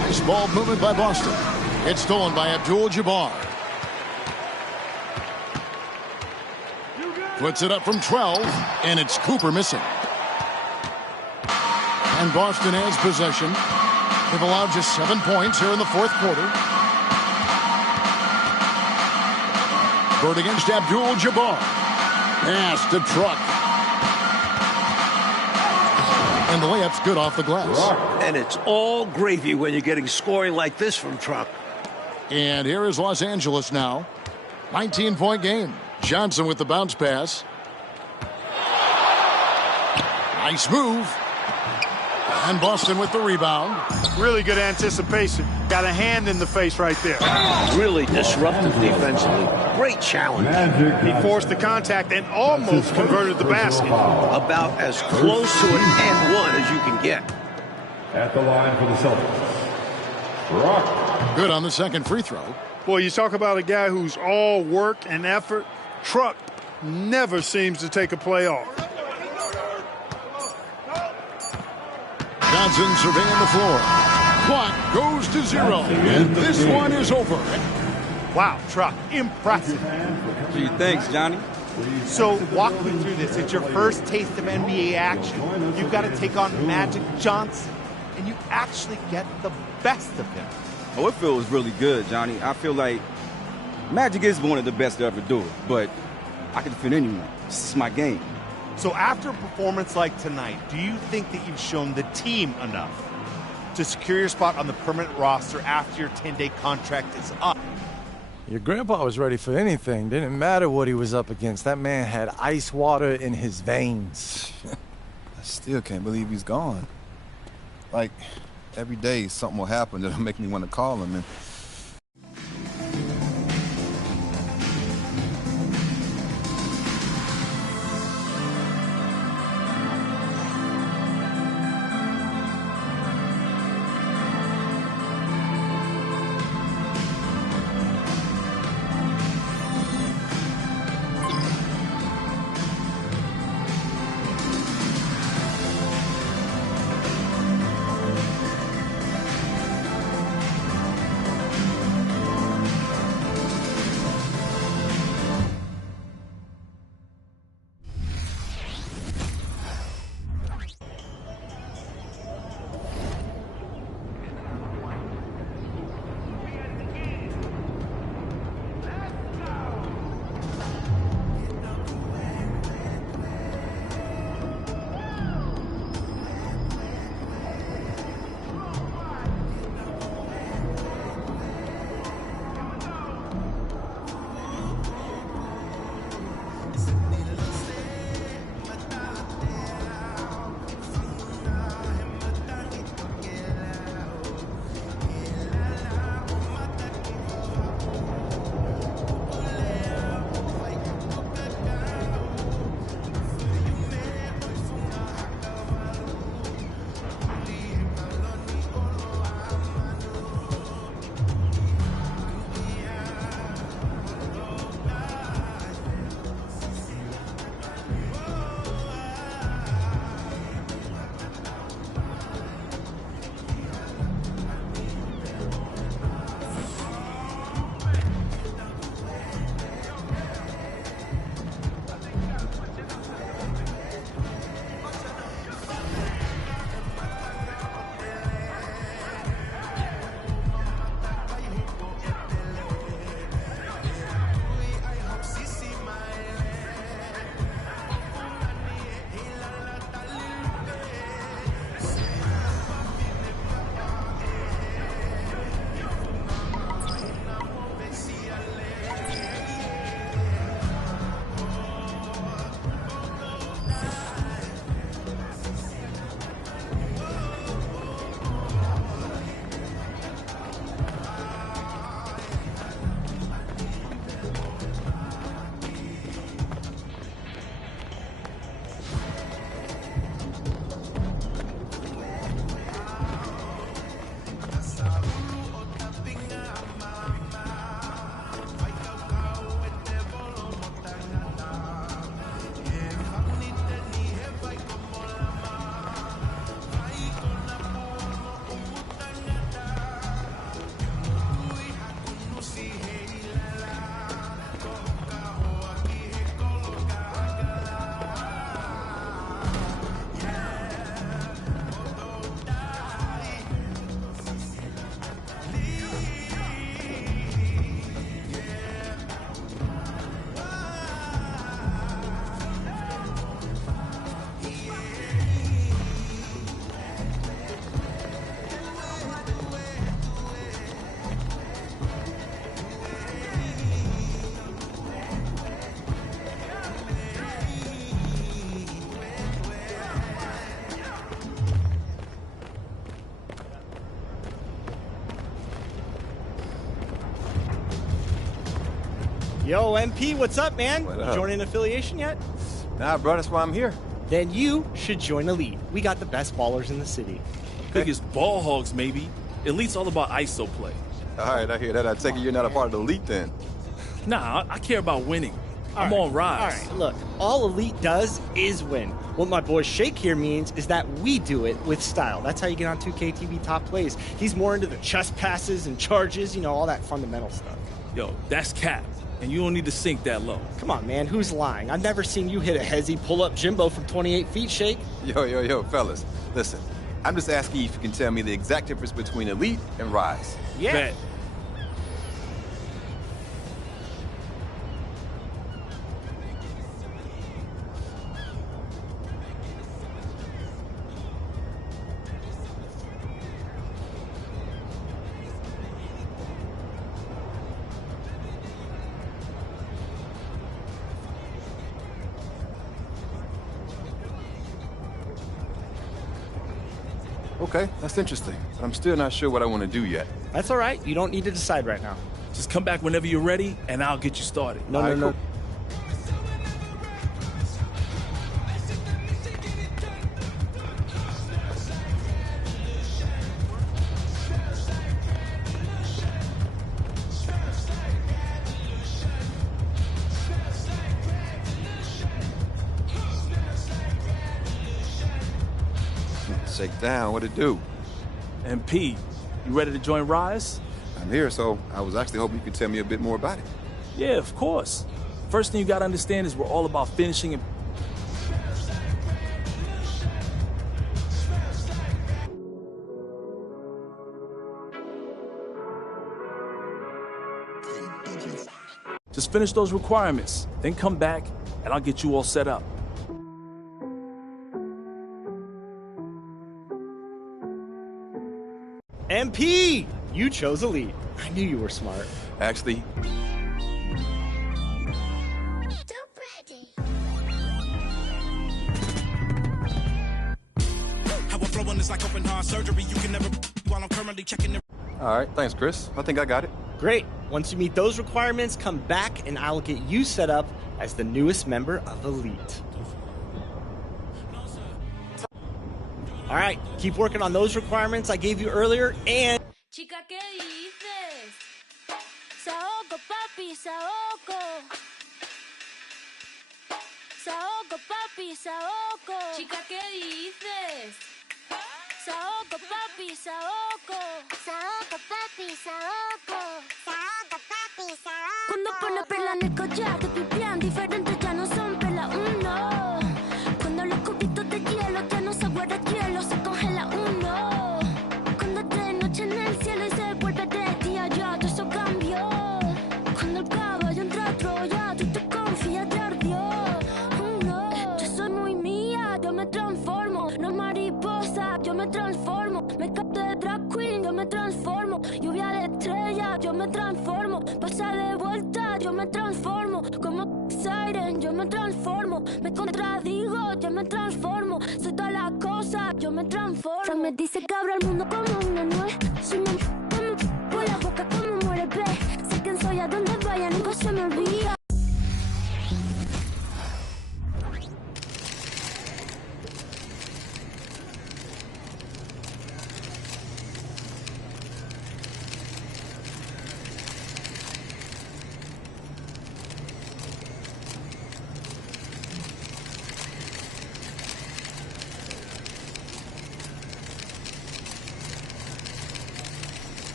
Nice ball movement by Boston. It's stolen by Abdul-Jabbar. Puts it up from 12, and it's Cooper missing. And Boston has possession. They've allowed just 7 points here in the fourth quarter. Bird against Abdul-Jabbar. Pass to Truck. And the layup's good off the glass. And it's all gravy when you're getting scoring like this from Truck. And here is Los Angeles now. 19-point game. Johnson with the bounce pass. Nice move. And Boston with the rebound. Really good anticipation. Got a hand in the face right there. Really disruptive defensively. Great challenge. He forced the contact and almost converted the basket. About as close to an and one as you can get. At the line for the Celtics. Rock. Good on the second free throw. Boy, you talk about a guy who's all work and effort. Truck never seems to take a play off. Johnson surveying the floor. Clock goes to 0. And this one is over. Wow, Truck, impressive. Gee, thanks, Johnny. So walk me through this. It's your first taste of NBA action. You've got to take on Magic Johnson, and you actually get the best of him. Oh, it feels really good, Johnny. I feel like Magic is one of the best to ever do it, but I can defend anyone. This is my game. So after a performance like tonight, do you think that you've shown the team enough to secure your spot on the permanent roster after your 10-day contract is up? Your grandpa was ready for anything. Didn't matter what he was up against. That man had ice water in his veins. I still can't believe he's gone. Like, every day something will happen that'll make me want to call him. And Yo, MP, what's up, man? What You up? joining an affiliation yet? Nah, bro, that's why I'm here. Then you should join Elite. We got the best ballers in the city. Biggest ball hogs, maybe. Elite's all about ISO play. All right, I hear that. I take it you're not a part of the elite then. Nah, I care about winning. I'm All right, on Rise. All right, look, all Elite does is win. What my boy Shake here means is that we do it with style. That's how you get on 2KTV top plays. He's more into the chest passes and charges, all that fundamental stuff. Yo, that's cap, and you don't need to sink that low. Come on, man, who's lying? I've never seen you hit a hezzy pull-up Jimbo from 28 feet, Shake. Yo, fellas, listen. I'm just asking you if you can tell me the exact difference between elite and rise. Yeah. Bet. Okay, that's interesting. But I'm still not sure what I want to do yet. That's all right. You don't need to decide right now. Just come back whenever you're ready, and I'll get you started. No. Shake down, what it do? MP, you ready to join Rise? I'm here, so I was actually hoping you could tell me a bit more about it. Yeah, of course. First thing you gotta understand is we're all about finishing and just finish those requirements, then come back, and I'll get you all set up. MP, you chose Elite. I knew you were smart. Actually, like open heart surgery. You can never while I'm currently checking it. All right, thanks, Chris. I think I got it. Great. Once you meet those requirements, come back and I'll get you set up as the newest member of Elite. All right, keep working on those requirements I gave you earlier and... Chica, ¿qué dices? Saoco, papi, saoco. Saoco, papi, saoco. Chica, ¿qué dices? Saoco, papi, saoco. Saoco, papi, saoco. Saoco, papi, saoco. Cuando pone perla en el collar, te pipián diferentes, ya no son perla uno. Cuando los cubitos de hielo ya no se guarda hielo, se congela uno. Cuando es de noche en el cielo y se vuelve de día, ya todo eso cambió. Cuando el caballo entra a Troya, tú te confías, te ardió. No, yo soy muy mía, yo me transformo. No mariposa, yo me transformo. Me capto de drag queen, yo me transformo. Lluvia de estrella, yo me transformo. Pasa de vuelta, yo me transformo. Como Siren, yo me transformo. Me contradigo, yo me transformo. Soy todas las cosas, yo me transformo. Se me dice que abro el mundo como una nuez. Soy como por la boca como muere el pez. Sé quién soy, a donde vaya, nunca se me olvida.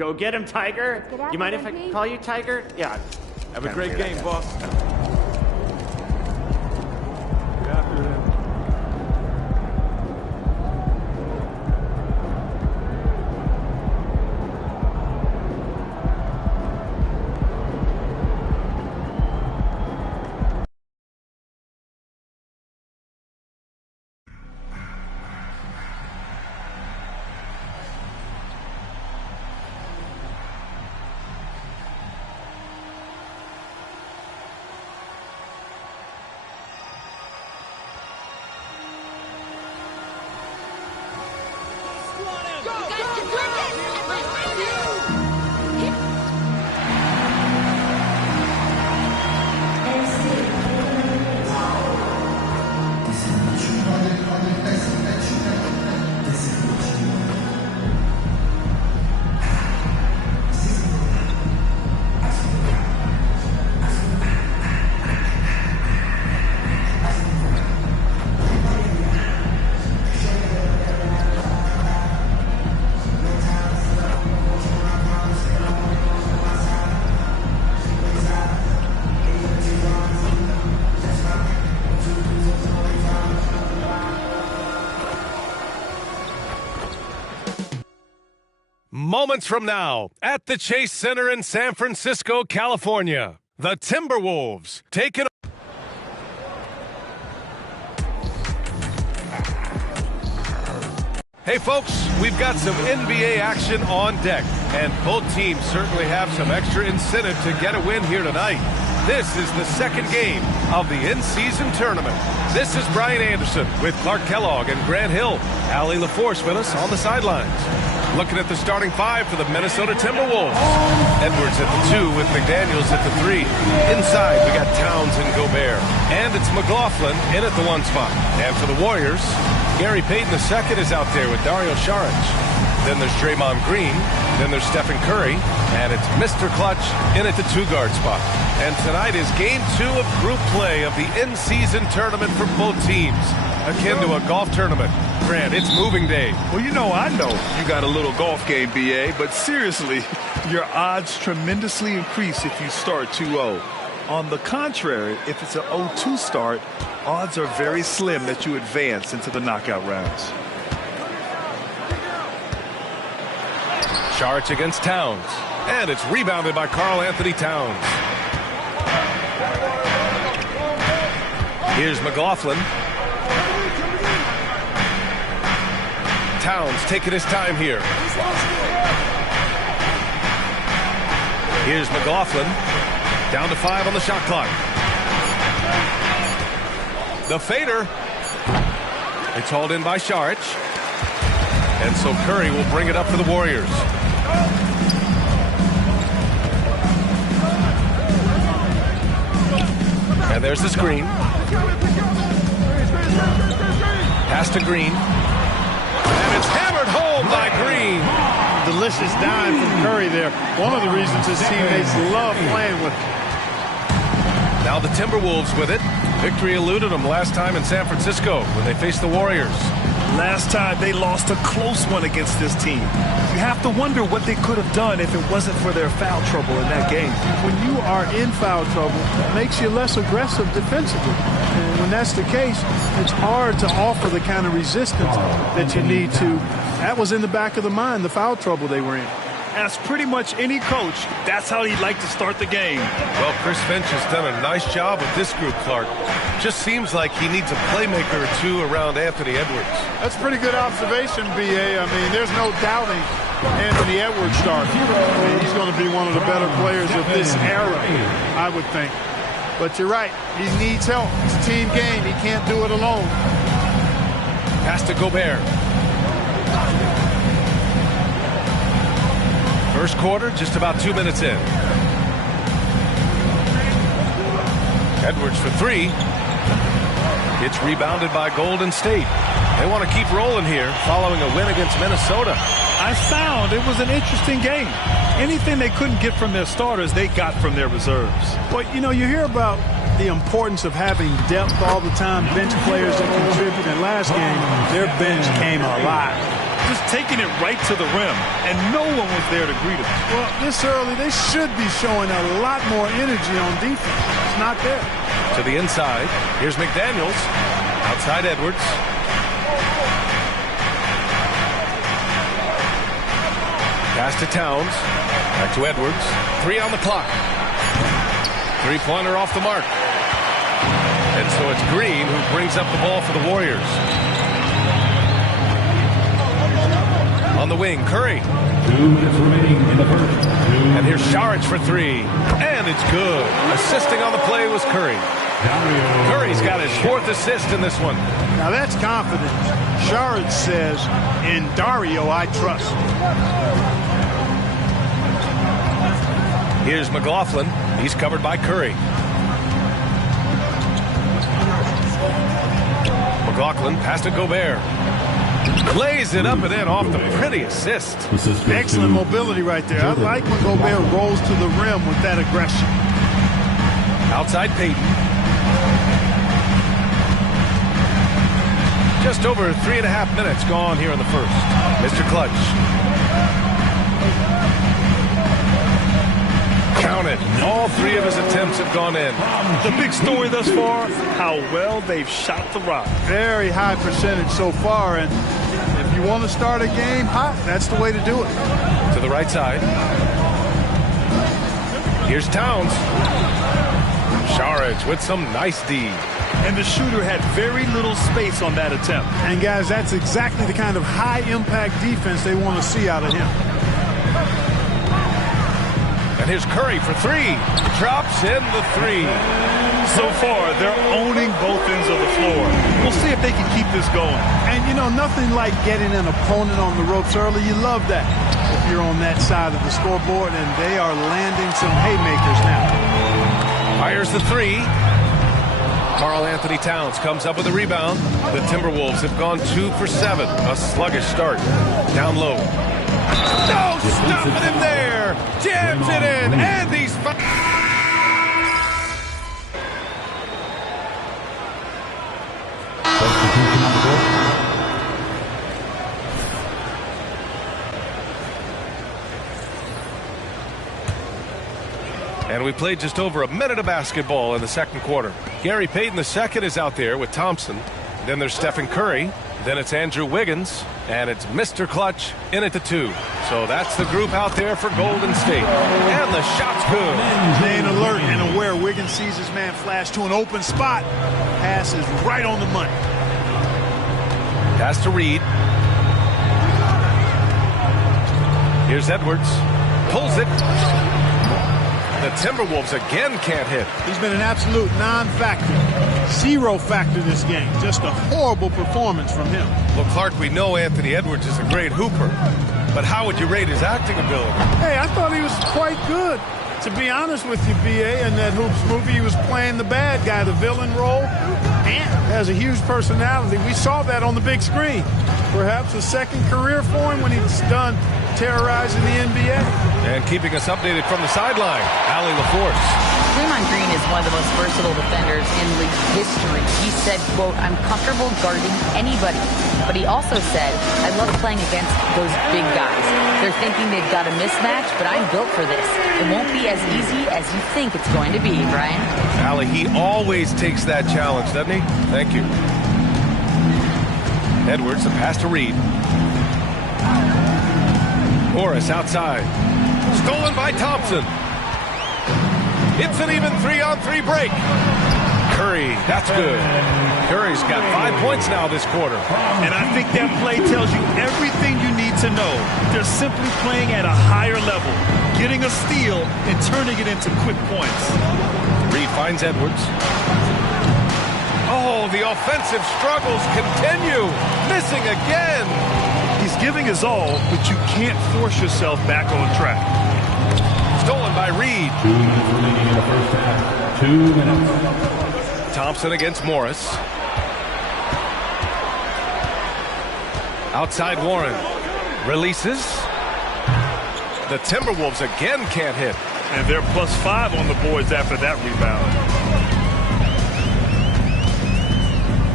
Go get him, Tiger. You mind if I call you Tiger? Yeah. Have a great game, boss. Moments from now, at the Chase Center in San Francisco, California, the Timberwolves taking. Hey folks, we've got some NBA action on deck, and both teams certainly have some extra incentive to get a win here tonight. This is the second game of the in-season tournament. This is Brian Anderson with Clark Kellogg and Grant Hill. Allie LaForce with us on the sidelines. Looking at the starting five for the Minnesota Timberwolves. Edwards at the 2 with McDaniels at the 3. Inside, we got Towns and Gobert. And it's McLaughlin in at the 1 spot. And for the Warriors, Gary Payton II is out there with Dario Saric. Then there's Draymond Green. Then there's Stephen Curry. And it's Mr. Clutch in at the 2-guard spot. And tonight is Game 2 of group play of the in-season tournament for both teams. Akin to a golf tournament. Grant, it's moving day. Well, I know you got a little golf game, BA, but seriously, your odds tremendously increase if you start 2-0. On the contrary, if it's an 0-2 start, odds are very slim that you advance into the knockout rounds. Saric against Towns. And it's rebounded by Karl Anthony Towns. Here's McLaughlin. Towns taking his time here. Here's McLaughlin. Down to 5 on the shot clock. The fader. It's hauled in by Saric. And so Curry will bring it up for the Warriors. And there's the screen. Pass to Green. And it's hammered home by Green. Delicious dime from Curry there. One of the reasons his teammates love playing with him. Now the Timberwolves with it. Victory eluded them last time in San Francisco when they faced the Warriors. Last time they lost a close one against this team. You have to wonder what they could have done if it wasn't for their foul trouble in that game. When you are in foul trouble, it makes you less aggressive defensively. And when that's the case, it's hard to offer the kind of resistance that you need to. That was in the back of the mind, the foul trouble they were in. Ask pretty much any coach, that's how he'd like to start the game. Well, Chris Finch has done a nice job with this group, Clark. Just seems like he needs a playmaker or two around Anthony Edwards. That's a pretty good observation, B.A. I mean, there's no doubting Anthony Edwards starting. I mean, he's going to be one of the better players of this era, I would think. But you're right, he needs help. It's a team game. He can't do it alone. Pass to Gobert. First quarter, just about 2 minutes in. Edwards for 3. It's rebounded by Golden State. They want to keep rolling here following a win against Minnesota. I found it was an interesting game. Anything they couldn't get from their starters, they got from their reserves. But, you hear about the importance of having depth all the time, bench players that contribute. In last game, their bench came alive. just taking it right to the rim, and no one was there to greet him. Well, this early, they should be showing a lot more energy on defense. It's not there. To the inside. Here's McDaniels. Outside Edwards. Pass to Towns. Back to Edwards. 3 on the clock. Three-pointer off the mark. And so it's Green who brings up the ball for the Warriors. On the wing, Curry. 2 minutes remaining in the first. And here's Saric for 3. And it's good. Assisting on the play was Curry. Curry's got his 4th assist in this one. Now that's confidence. Saric says, in Dario, I trust. Here's McLaughlin. He's covered by Curry. McLaughlin pass to Gobert. Lays it up and in off the pretty assist. Excellent mobility right there. I like when Gobert rolls to the rim with that aggression. Outside Payton. Just over 3.5 minutes gone here in the first. Mr. Clutch. Count it. All 3 of his attempts have gone in. The big story thus far, how well they've shot the rock. Very high percentage so far, and if you want to start a game hot, that's the way to do it. To the right side. Here's Towns. Saric with some nice D. And the shooter had very little space on that attempt. And guys, that's exactly the kind of high-impact defense they want to see out of him. And here's Curry for 3. Drops in the 3. So far, they're owning both ends of the floor. We'll see if they can keep this going. And, you know, nothing like getting an opponent on the ropes early. You love that if you're on that side of the scoreboard, and they are landing some haymakers now. Fires the 3. Karl Anthony Towns comes up with a rebound. The Timberwolves have gone 2 for 7. A sluggish start. Down low. No, stopping him there. Jams it in, and he's And we played just over a minute of basketball in the second quarter. Gary Payton II is out there with Thompson. Then there's Stephen Curry. Then it's Andrew Wiggins. And it's Mr. Clutch in at the 2. So that's the group out there for Golden State. And the shot's good. Staying alert and aware. Wiggins sees his man flash to an open spot. Pass is right on the money. Pass to Reed. Here's Edwards. Pulls it. The Timberwolves again can't hit. He's been an absolute non-factor. 0 factor this game. Just a horrible performance from him. Well, Clark, we know Anthony Edwards is a great hooper. But how would you rate his acting ability? Hey, I thought he was quite good. To be honest with you, B.A., in that Hoops movie, he was playing the bad guy, the villain role. And has a huge personality. We saw that on the big screen. Perhaps a second career for him when he's done terrorizing the NBA. And keeping us updated from the sideline, Allie LaForce. Draymond Green is one of the most versatile defenders in league history. He said, quote, I'm comfortable guarding anybody. But he also said, I love playing against those big guys. They're thinking they've got a mismatch, but I'm built for this. It won't be as easy as you think it's going to be, Brian. Allie, he always takes that challenge, doesn't he? Thank you. Edwards, a pass to Reed. Morris outside. Stolen by Thompson. It's an even 3-on-3 break. Curry, that's good. Curry's got 5 points now this quarter. And I think that play tells you everything you need to know. They're simply playing at a higher level, getting a steal and turning it into quick points. Reed finds Edwards. Oh, the offensive struggles continue. Missing again. He's giving his all, but you can't force yourself back on track. Stolen by Reed. 2 minutes remaining in the first half. 2 minutes. Thompson against Morris. Outside Warren. Releases. The Timberwolves again can't hit. And they're +5 on the boards after that rebound.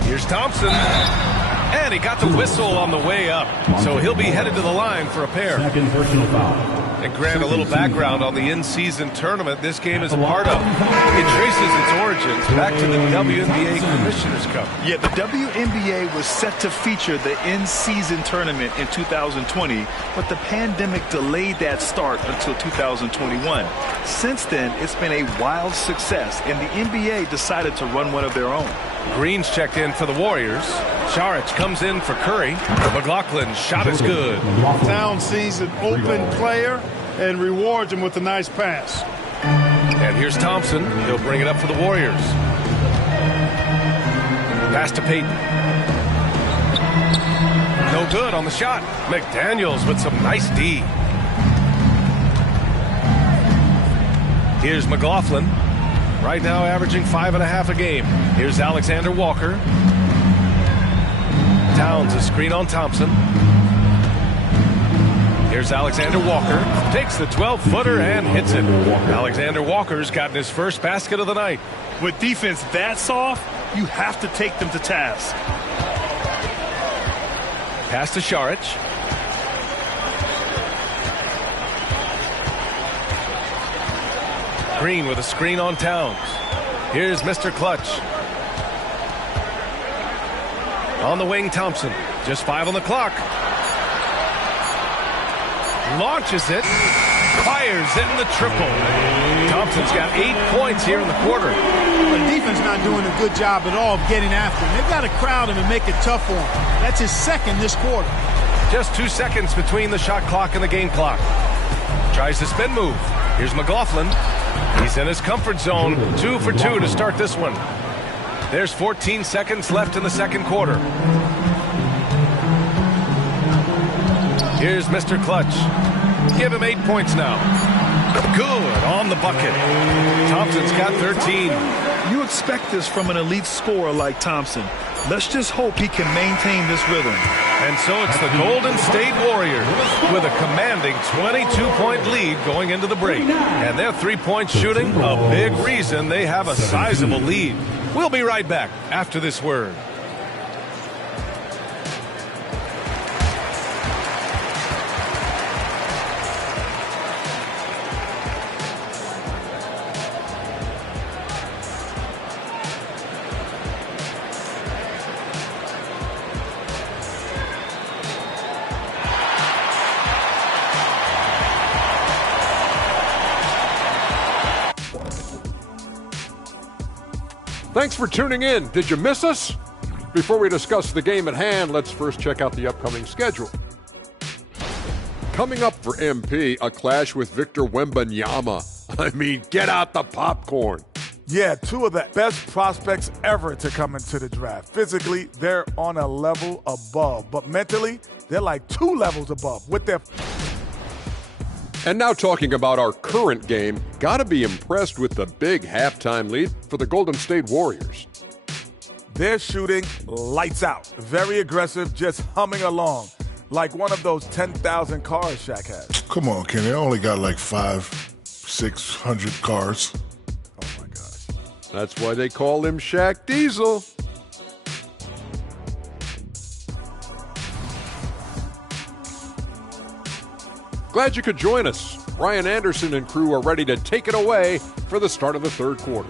Here's Thompson. And he got the whistle on the way up, so he'll be headed to the line for a pair. Second personal foul. And Grant, a little background on the in-season tournament this game is a part of. It traces its origins back to the WNBA Commissioners Cup. Yeah, the WNBA was set to feature the in-season tournament in 2020, but the pandemic delayed that start until 2021. Since then, it's been a wild success, and the NBA decided to run one of their own. Green's checked in for the Warriors. Saric comes in for Curry. McLaughlin's shot is good. Towns sees an open player and rewards him with a nice pass. And here's Thompson. He'll bring it up for the Warriors. Pass to Payton. No good on the shot. McDaniels with some nice D. Here's McLaughlin. Right now averaging 5.5 a game. Here's Alexander Walker. Towns a screen on Thompson. Here's Alexander Walker. Takes the 12-footer and hits it. Alexander Walker's gotten his first basket of the night. With defense that soft, you have to take them to task. Pass to Saric. Green with a screen on Towns. Here's Mr. Clutch. On the wing, Thompson. Just 5 on the clock. Launches it. Fires it in the triple. Thompson's got 8 points here in the quarter. The defense not doing a good job at all of getting after him. They've got to crowd him and make it tough for him. That's his second this quarter. Just 2 seconds between the shot clock and the game clock. Tries the spin move. Here's McLaughlin. He's in his comfort zone. 2 for 2 to start this one. There's 14 seconds left in the second quarter. Here's Mr. Clutch. Give him 8 points now. Good on the bucket. Thompson's got 13. You expect this from an elite scorer like Thompson. Let's just hope he can maintain this rhythm. And so it's the Golden State Warriors with a commanding 22-point lead going into the break. And their three-point shooting, a big reason they have a sizable lead. We'll be right back after this word. Thanks for tuning in. Did you miss us? Before we discuss the game at hand, let's first check out the upcoming schedule. Coming up for MP, a clash with Victor Wembanyama. I mean, get out the popcorn. Yeah, 2 of the best prospects ever to come into the draft. Physically, they're on a level above, but mentally, they're like 2 levels above with their... And now talking about our current game, gotta be impressed with the big halftime lead for the Golden State Warriors. They're shooting lights out. Very aggressive, just humming along. Like one of those 10,000 cars Shaq has. Come on, Kenny. I only got like 500-600 cars. Oh, my gosh. That's why they call him Shaq Diesel. Glad you could join us. Ryan Anderson and crew are ready to take it away for the start of the third quarter.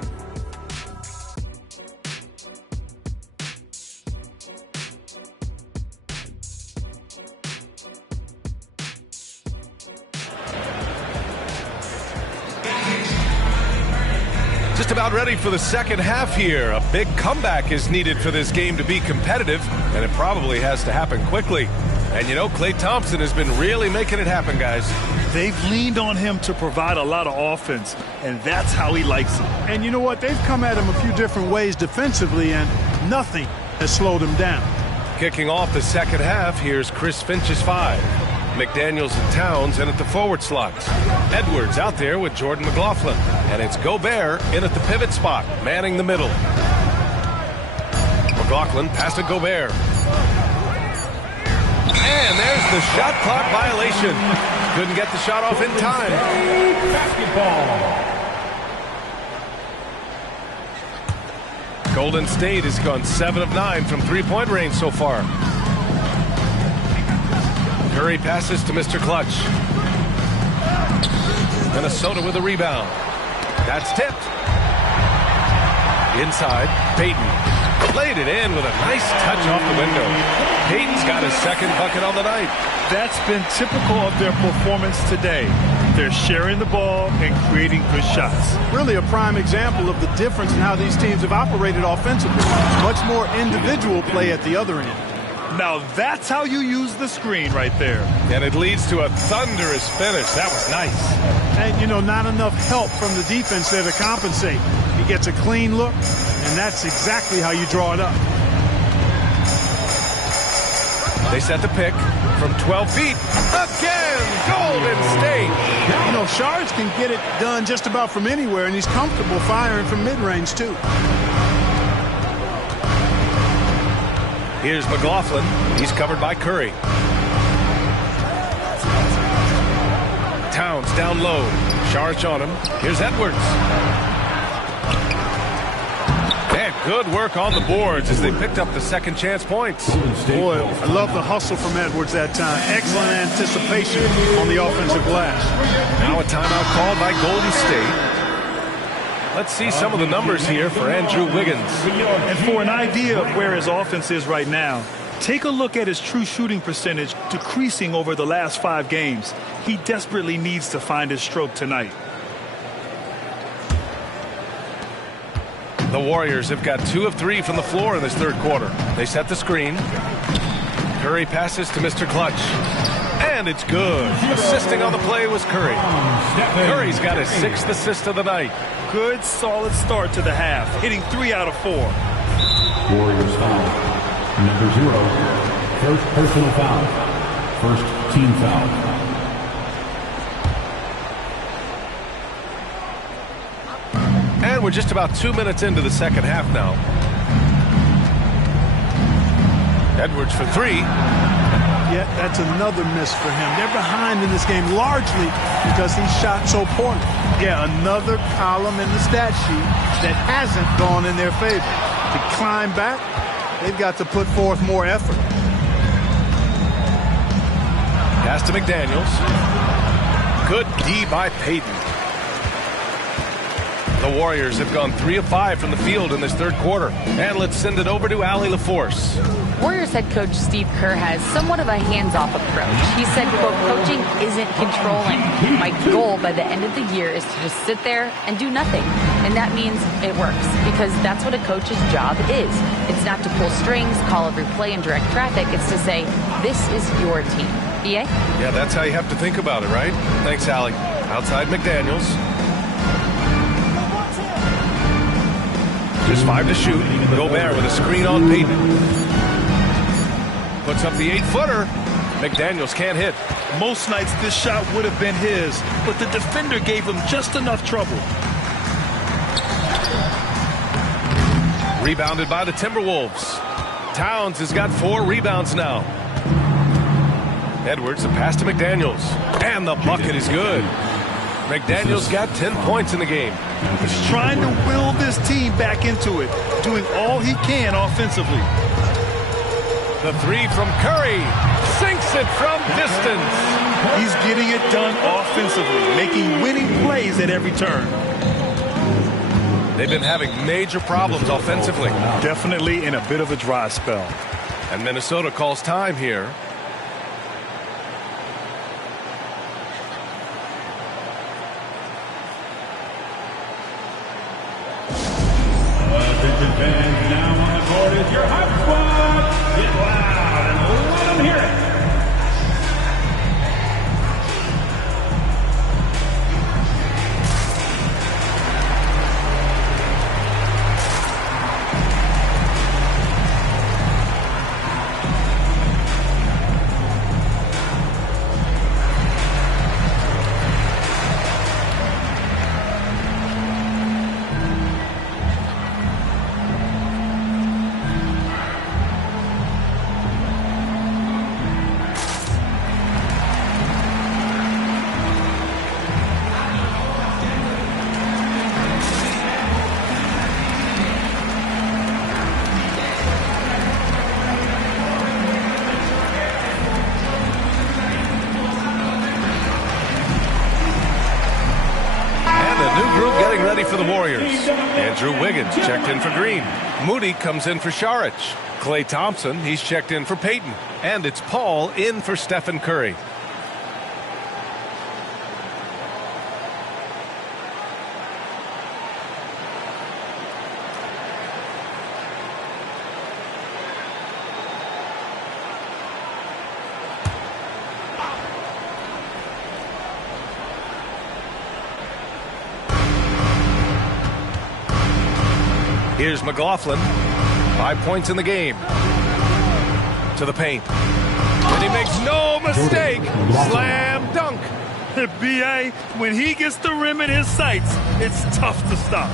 Just about ready for the second half here. A big comeback is needed for this game to be competitive, and it probably has to happen quickly. And you know, Klay Thompson has been really making it happen, guys. They've leaned on him to provide a lot of offense, and that's how he likes it. And you know what? They've come at him a few different ways defensively, and nothing has slowed him down. Kicking off the second half, here's Chris Finch's 5. McDaniels and Towns in at the forward slots. Edwards out there with Jordan McLaughlin. And it's Gobert in at the pivot spot, manning the middle. McLaughlin past to Gobert. And there's the shot clock violation. Couldn't get the shot off in time. Golden State has gone 7 of 9 from three-point range so far. Curry passes to Mr. Clutch. Minnesota with a rebound. That's tipped. Inside, Payton. Laid it in with a nice touch off the window. Payton's got his second bucket on the night. That's been typical of their performance today. They're sharing the ball and creating good shots. Really a prime example of the difference in how these teams have operated offensively. Much more individual play at the other end. Now that's how you use the screen right there. And it leads to a thunderous finish. That was nice. And, you know, not enough help from the defense there to compensate. He gets a clean look, and that's exactly how you draw it up. They set the pick from 12 feet. Again, Golden State. You know, Shards can get it done just about from anywhere, and he's comfortable firing from mid-range, too. Here's McLaughlin. He's covered by Curry. Towns down low. Sharge on him. Here's Edwards. And good work on the boards as they picked up the second chance points. Boy, I love the hustle from Edwards that time. Excellent anticipation on the offensive glass. Now a timeout called by Golden State. Let's see some of the numbers here for Andrew Wiggins. And for an idea of where his offense is right now, take a look at his true shooting percentage decreasing over the last 5 games. He desperately needs to find his stroke tonight. The Warriors have got 2 of 3 from the floor in this third quarter. They set the screen. Curry passes to Mr. Clutch. And it's good. Assisting on the play was Curry. Curry's got his 6th assist of the night. Good, solid start to the half, hitting 3 out of 4. Warriors foul. Number 0. First personal foul. First team foul. And we're just about 2 minutes into the second half now. Edwards for 3. Yeah, that's another miss for him. They're behind in this game largely because he shot so poorly. Yeah, another column in the stat sheet that hasn't gone in their favor. To climb back, they've got to put forth more effort. Pass to McDaniels. Good D by Payton. The Warriors have gone 3 of 5 from the field in this third quarter. And let's send it over to Allie LaForce. Warriors head coach Steve Kerr has somewhat of a hands-off approach. He said, quote, coaching isn't controlling. My goal by the end of the year is to just sit there and do nothing. And that means it works because that's what a coach's job is. It's not to pull strings, call every play, and direct traffic. It's to say, this is your team. EA? Yeah, that's how you have to think about it, right? Thanks, Allie. Outside McDaniels. Just 5 to shoot. Gobert with a screen on Payton. Puts up the 8-footer. McDaniels can't hit. Most nights this shot would have been his, but the defender gave him just enough trouble. Rebounded by the Timberwolves. Towns has got 4 rebounds now. Edwards, a pass to McDaniels. And the bucket is good. McDaniels got 10 points in the game. He's trying to will this team back into it, doing all he can offensively. The 3 from Curry sinks it from distance. He's getting it done offensively, making winning plays at every turn. They've been having major problems offensively. Definitely in a bit of a dry spell. And Minnesota calls time here. Attention fans, now on the court is your Hawk Squad. Get loud and let them hear it. for the Warriors. Andrew Wiggins checked in for Green. Moody comes in for Saric. Klay Thompson, he's checked in for Payton. And it's Paul in for Stephen Curry. Here's McLaughlin. 5 points in the game. To the paint. And he makes no mistake. Slam dunk. B.A., when he gets the rim in his sights, it's tough to stop.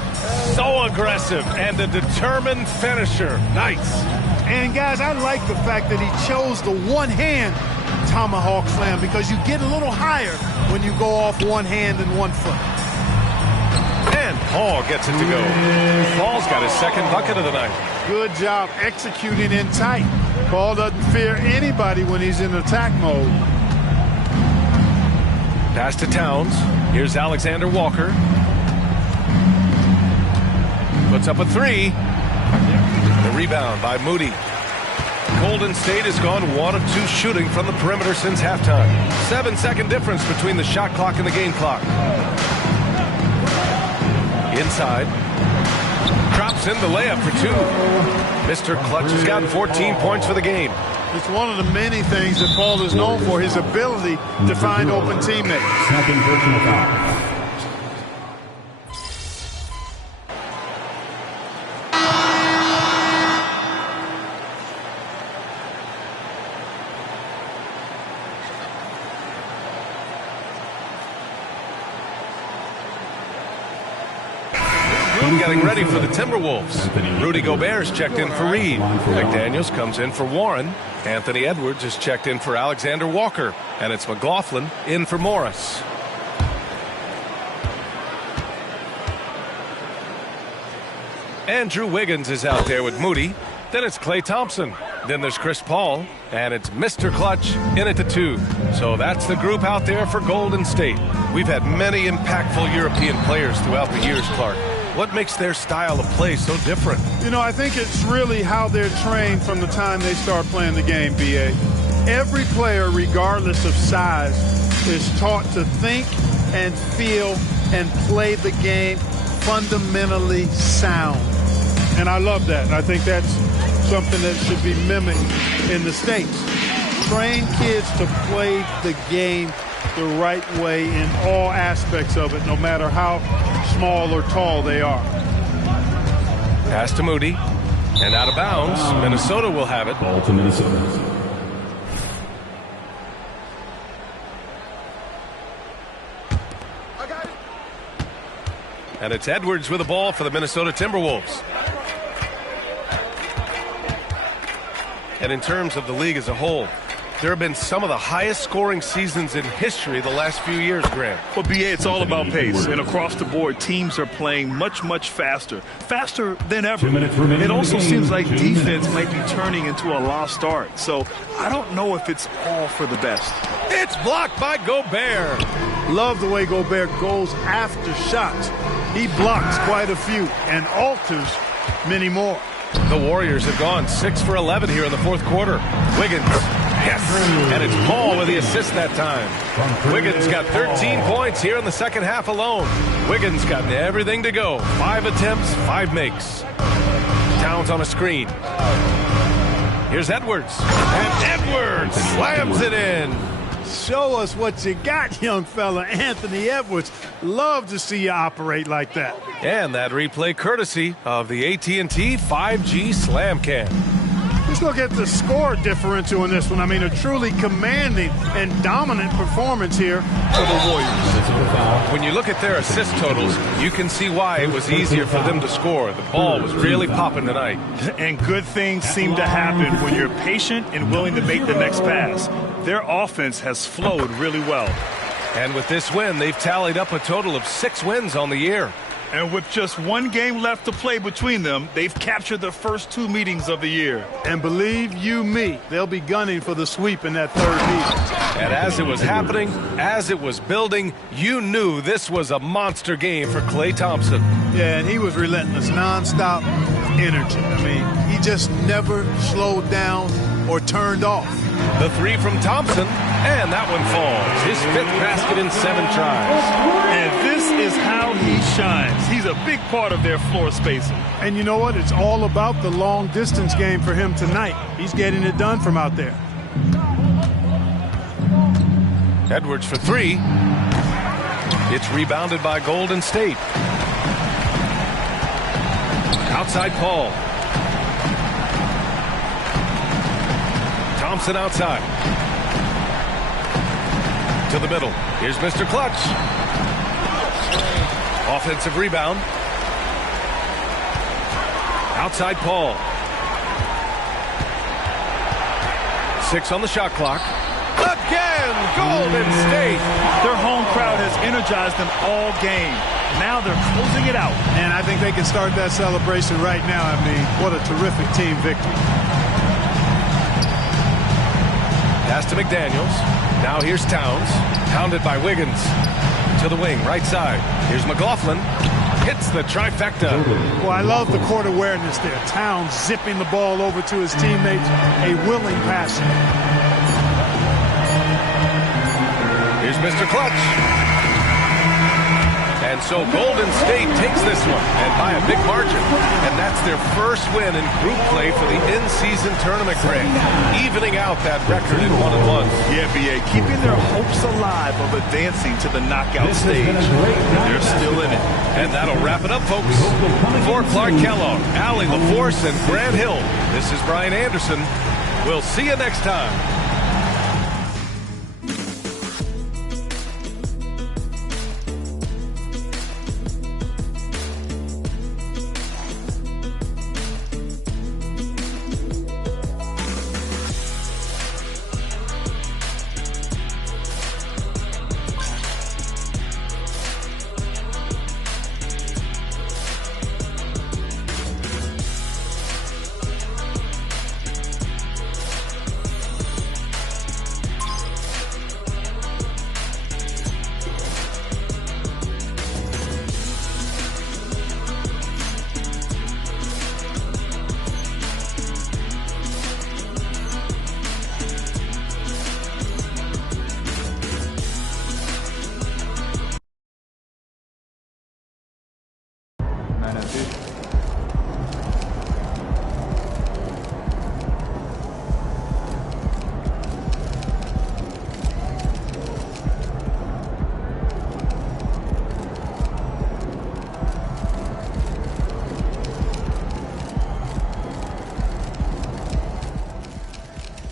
So aggressive and a determined finisher. Nice. And, guys, I like the fact that he chose the one-hand tomahawk slam because you get a little higher when you go off one hand and 1 foot. And Paul gets it to go. Paul's got his second bucket of the night. Good job executing in tight. Paul doesn't fear anybody when he's in attack mode. Pass to Towns. Here's Alexander Walker. Puts up a 3. The rebound by Moody. Golden State has gone 1 of 2 shooting from the perimeter since halftime. 7-second difference between the shot clock and the game clock. Inside. Drops in the layup for 2. Mr. Clutch has gotten 14 points for the game. It's one of the many things that Paul is known for, his ability to find open teammates. Second personal foul. Getting ready for the Timberwolves. Rudy Gobert's checked in for Reed. McDaniels comes in for Warren. Anthony Edwards is checked in for Alexander Walker. And it's McLaughlin in for Morris. Andrew Wiggins is out there with Moody. Then it's Klay Thompson. Then there's Chris Paul. And it's Mr. Clutch in at the 2. So that's the group out there for Golden State. We've had many impactful European players throughout the years, Clark. What makes their style of play so different? You know, I think it's really how they're trained from the time they start playing the game, B.A. Every player, regardless of size, is taught to think and feel and play the game fundamentally sound. And I love that. And I think that's something that should be mimicked in the States. Train kids to play the game the right way in all aspects of it, no matter how small or tall they are. Pass to Moody. And out of bounds. Minnesota will have it. Ball to Minnesota. And it's Edwards with the ball for the Minnesota Timberwolves. And in terms of the league as a whole, there have been some of the highest scoring seasons in history the last few years, Grant. Well, B.A., it's all about pace. And across the board, teams are playing much, much faster. Faster than ever. It also seems like defense might be turning into a lost art. So I don't know if it's all for the best. It's blocked by Gobert. Love the way Gobert goes after shots. He blocks quite a few and alters many more. The Warriors have gone 6 for 11 here in the fourth quarter. Wiggins. Yes. And it's Paul with the assist that time. Wiggins got 13 points here in the second half alone. Wiggins got everything to go. 5 attempts, 5 makes. Towns on a screen. Here's Edwards. And Edwards slams it in. Show us what you got, young fella. Anthony Edwards. Love to see you operate like that. And that replay courtesy of the AT&T 5G Slam Cam. Let's look at the score differential in this one. I mean, a truly commanding and dominant performance here for the Warriors. When you look at their assist totals, you can see why it was easier for them to score. The ball was really popping tonight. And good things seem to happen when you're patient and willing to make the next pass. Their offense has flowed really well. And with this win, they've tallied up a total of 6 wins on the year. And with just one game left to play between them, they've captured the first 2 meetings of the year. And believe you me, they'll be gunning for the sweep in that third meeting. And as it was happening, as it was building, you knew this was a monster game for Klay Thompson. Yeah, and he was relentless, nonstop energy. I mean, he just never slowed down or turned off. The three from Thompson, and that one falls. His 5th basket in 7 tries. And this is how he shines. He's a big part of their floor spacing. And you know what? It's all about the long distance game for him tonight. He's getting it done from out there. Edwards for 3. It's rebounded by Golden State. Outside Paul. Thompson outside. To the middle. Here's Mr. Clutch. Offensive rebound. Outside Paul. 6 on the shot clock. Again, Golden State. Their home crowd has energized them all game. Now they're closing it out. And I think they can start that celebration right now. I mean, what a terrific team victory. Pass to McDaniels. Now here's Towns. Pounded by Wiggins. To the wing, right side. Here's McLaughlin. Hits the trifecta. Well, I love the court awareness there. Towns zipping the ball over to his teammates. A willing passer. Here's Mr. Clutch. And so Golden State takes this one, and by a big margin. And that's their first win in group play for the in-season tournament, Greg, evening out that record in 1-1. Yeah, B.A., keeping their hopes alive of advancing to the knockout stage. They're still in it. And that'll wrap it up, folks. For Clark Kellogg, Allie LaForce, and Grant Hill, this is Brian Anderson. We'll see you next time.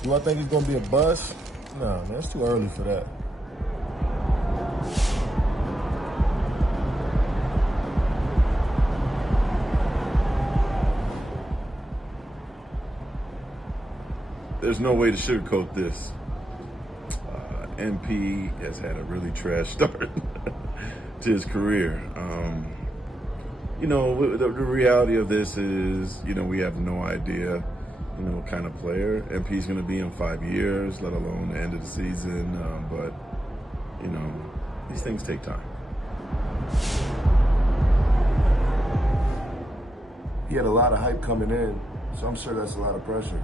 Do I think it's going to be a bust? No, man, it's too early for that. There's no way to sugarcoat this. MP has had a really trash start to his career. You know, the reality of this is, you know, we have no idea, you know, what kind of player MP's going to be in 5 years, let alone the end of the season. But, you know, these things take time. He had a lot of hype coming in, so I'm sure that's a lot of pressure.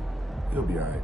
He'll be all right.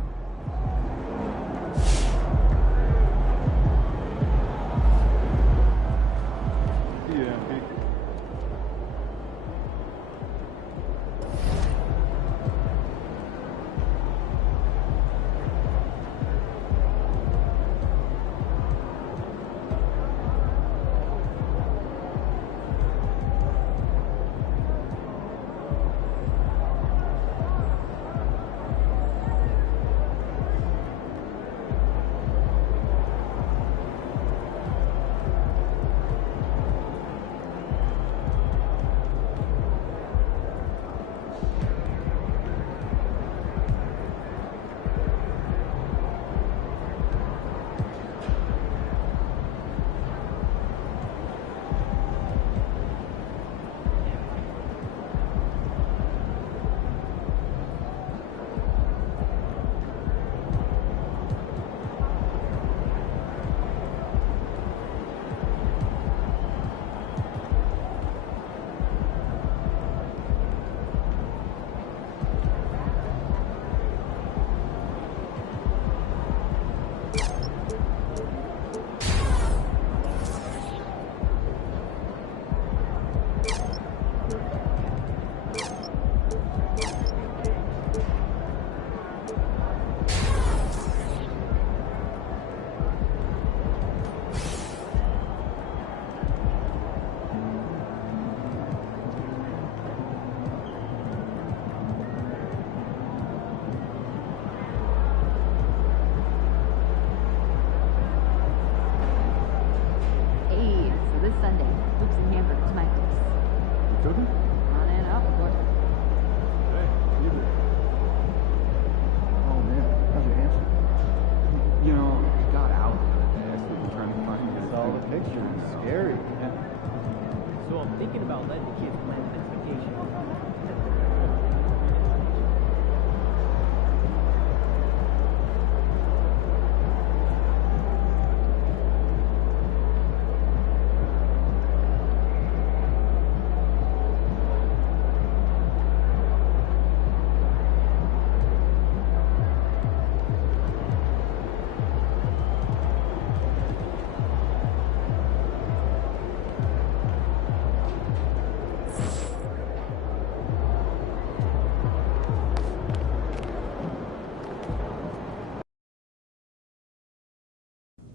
scary. So I'm thinking about letting the kids plan the next vacation.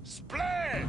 Splash!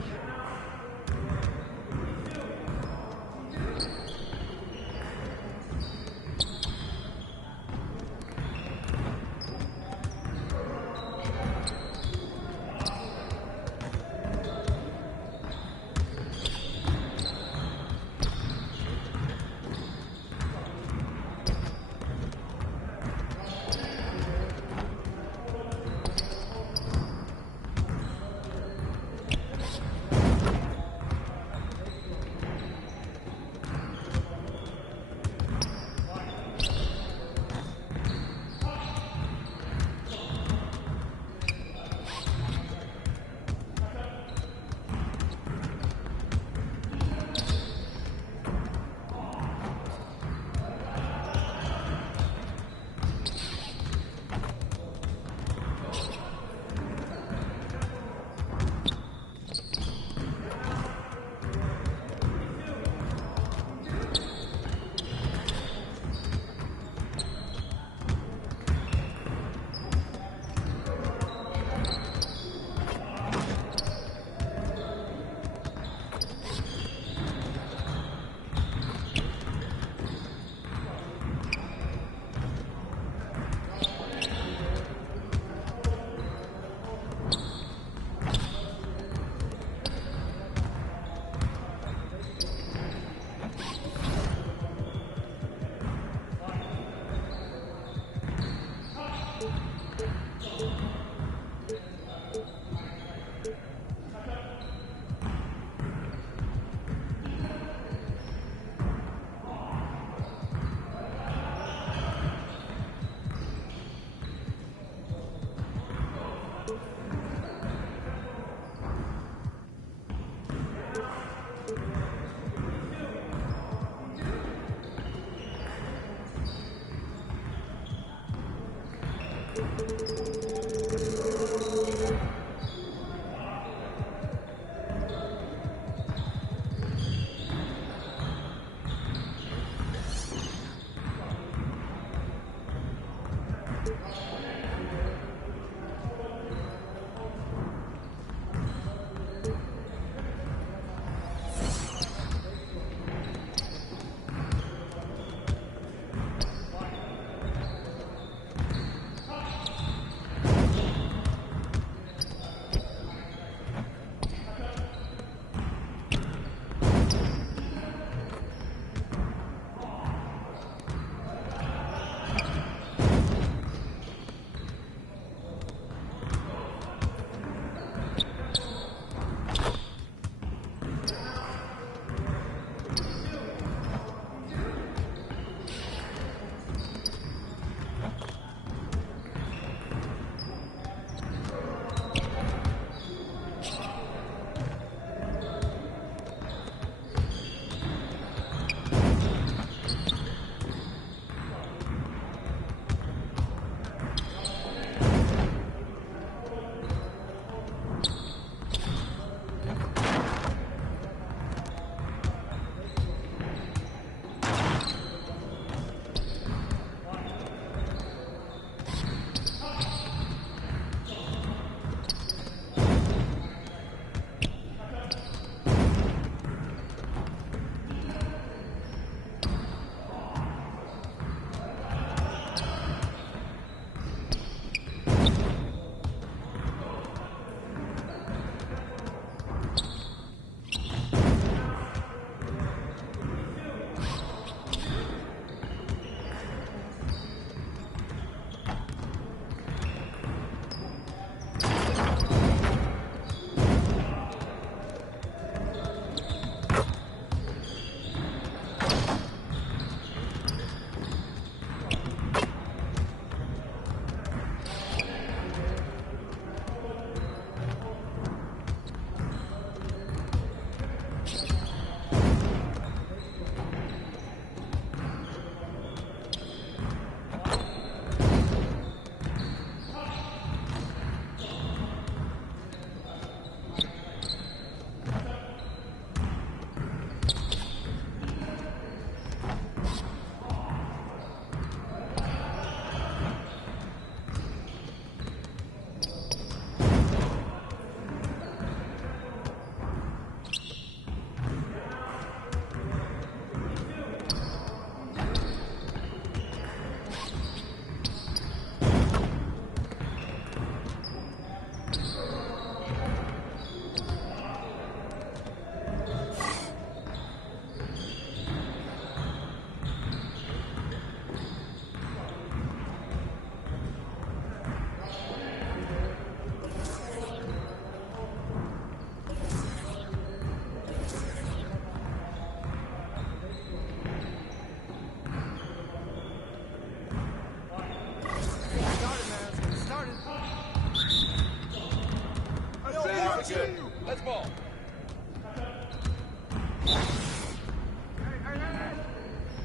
good. Let's ball.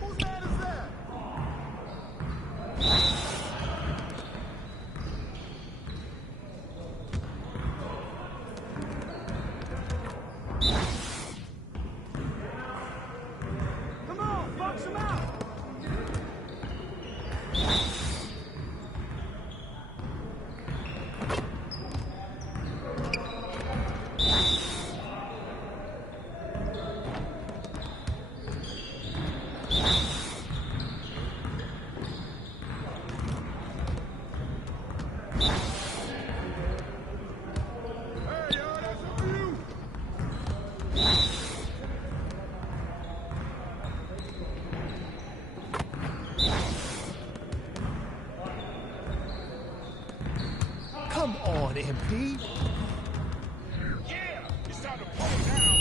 Whose man is that? Come on, box him out. Come on, MP. Yeah, it's time to pull him down.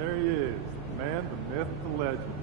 There he is, the man, the myth, the legend.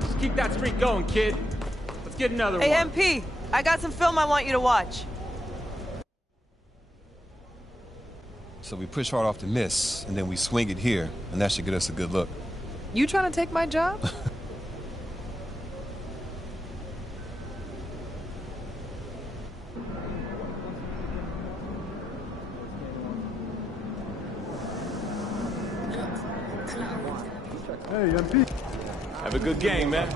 Just keep that streak going, kid. Let's get another one. Hey, MP, I got some film I want you to watch. So we push hard off the miss, and then we swing it here, and that should get us a good look. You trying to take my job? Hey, MP. Have a good game, man.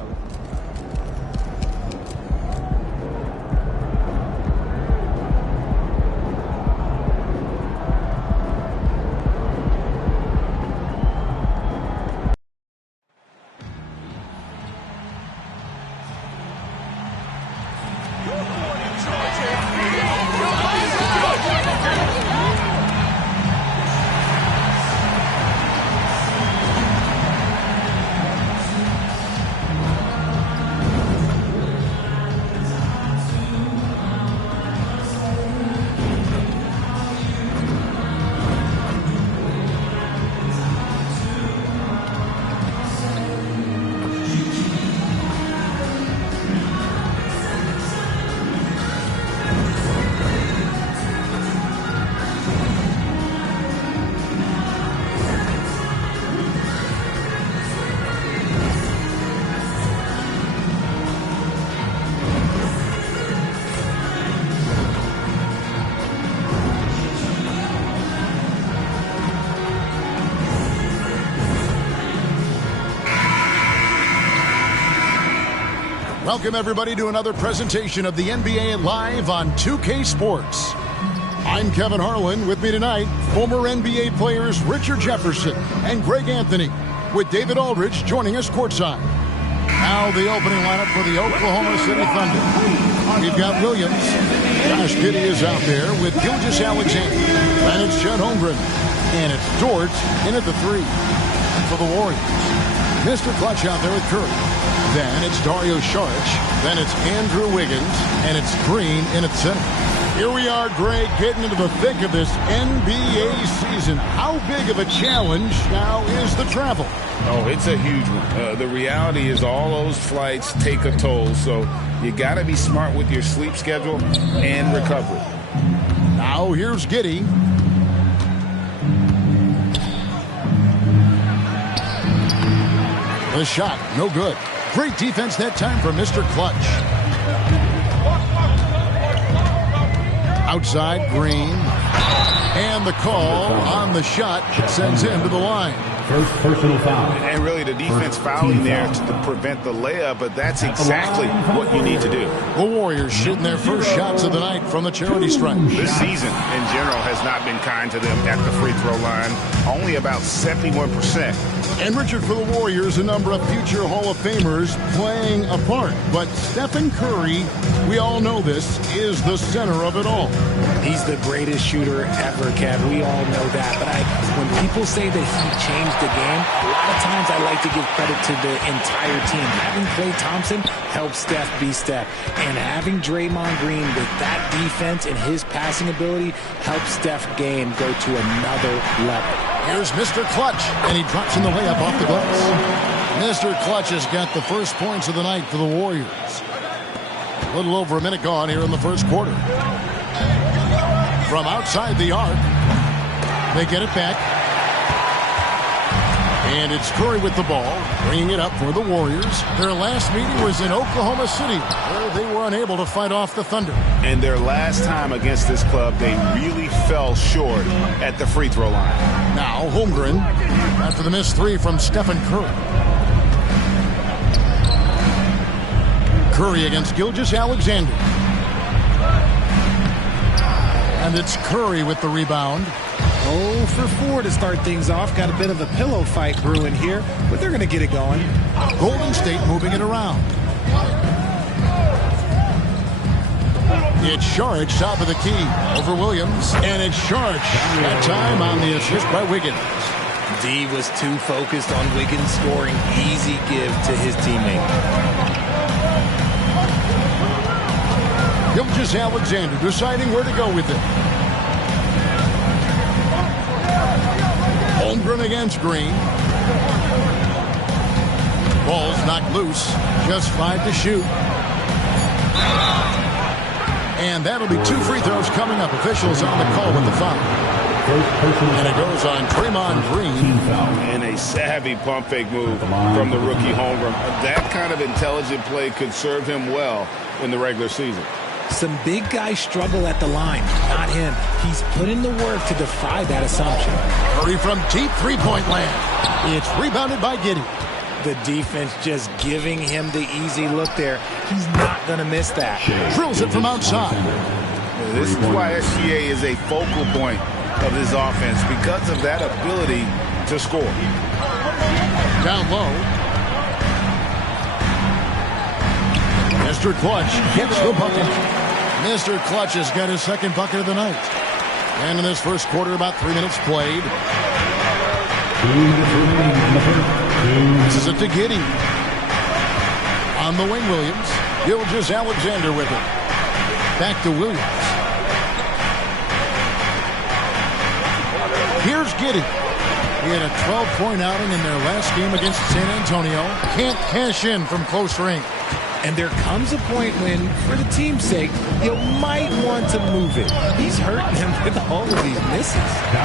Welcome, everybody, to another presentation of the NBA Live on 2K Sports. I'm Kevin Harlan. With me tonight, former NBA players Richard Jefferson and Greg Anthony, with David Aldridge joining us courtside. Now the opening lineup for the Oklahoma City Thunder. We've got Williams. Josh Giddey is out there with Gilgeous-Alexander. Then it's Chet Holmgren. And it's Dort in at the 3 for the Warriors. Mr. Clutch out there with Curry. Then it's Dario Saric. Then it's Andrew Wiggins. And it's Green in at center. Here we are, Greg, getting into the thick of this NBA season. How big of a challenge now is the travel? Oh, it's a huge one. The reality is all those flights take a toll, so you got to be smart with your sleep schedule and recovery. Now here's Giddey. The shot, no good. Great defense that time from Mr. Clutch. Outside, Green. And the call on the shot sends him to the line. First personal foul. And really the defense fouling there to prevent the layup, but that's exactly what you need to do. The Warriors shooting their first shots of the night from the charity stripe. This season in general has not been kind to them at the free throw line. Only about 71%. And Richard, for the Warriors, a number of future Hall of Famers playing a part. But Stephen Curry, we all know this, is the center of it all. He's the greatest shooter ever, Kev. We all know that. But when people say that he changed the game, a lot of times I like to give credit to the entire team. Having Klay Thompson helps Steph be Steph. And having Draymond Green with that defense and his passing ability helps Steph's game go to another level. Here's Mr. Clutch, and he drops in the layup off the glass. Mr. Clutch has got the first points of the night for the Warriors. A little over a minute gone here in the first quarter. From outside the arc, they get it back. And it's Curry with the ball, bringing it up for the Warriors. Their last meeting was in Oklahoma City, where they were unable to fight off the Thunder. And their last time against this club, they really fell short at the free throw line. Now Holmgren, after the missed 3 from Stephen Curry. Curry against Gilgeous-Alexander. And it's Curry with the rebound. 0 for 4 to start things off. Got a bit of a pillow fight brewing here, but they're going to get it going. Golden State moving it around. It's Saric, top of the key, over Williams. And it's Saric, that time on the assist by Wiggins. D was too focused on Wiggins scoring. Easy give to his teammate. Gilgeous-Alexander deciding where to go with it. Holmgren against Green. Ball's knocked loose. Just 5 to shoot. And that'll be 2 free throws coming up. Officials on the call with the foul. And it goes on Draymond Green. And a savvy pump fake move from the rookie Holmgren. That kind of intelligent play could serve him well in the regular season. Some big guys struggle at the line. Not him. He's put in the work to defy that assumption. Curry from deep three-point land. It's rebounded by Giddey. The defense just giving him the easy look there. He's not going to miss that. Drills it from outside. This is why SGA is a focal point of this offense, because of that ability to score. Down low. Mr. Clutch gets the bucket. Mr. Clutch has got his second bucket of the night. And in this first quarter, about 3 minutes played. 2 minutes remaining in the first. This is it to Giddey. On the wing, Williams. Gilgeous-Alexander with it. Back to Williams. Here's Giddey. He had a 12-point outing in their last game against San Antonio. Can't cash in from close range. And there comes a point when, for the team's sake, you might want to move it. He's hurting him with all of these misses.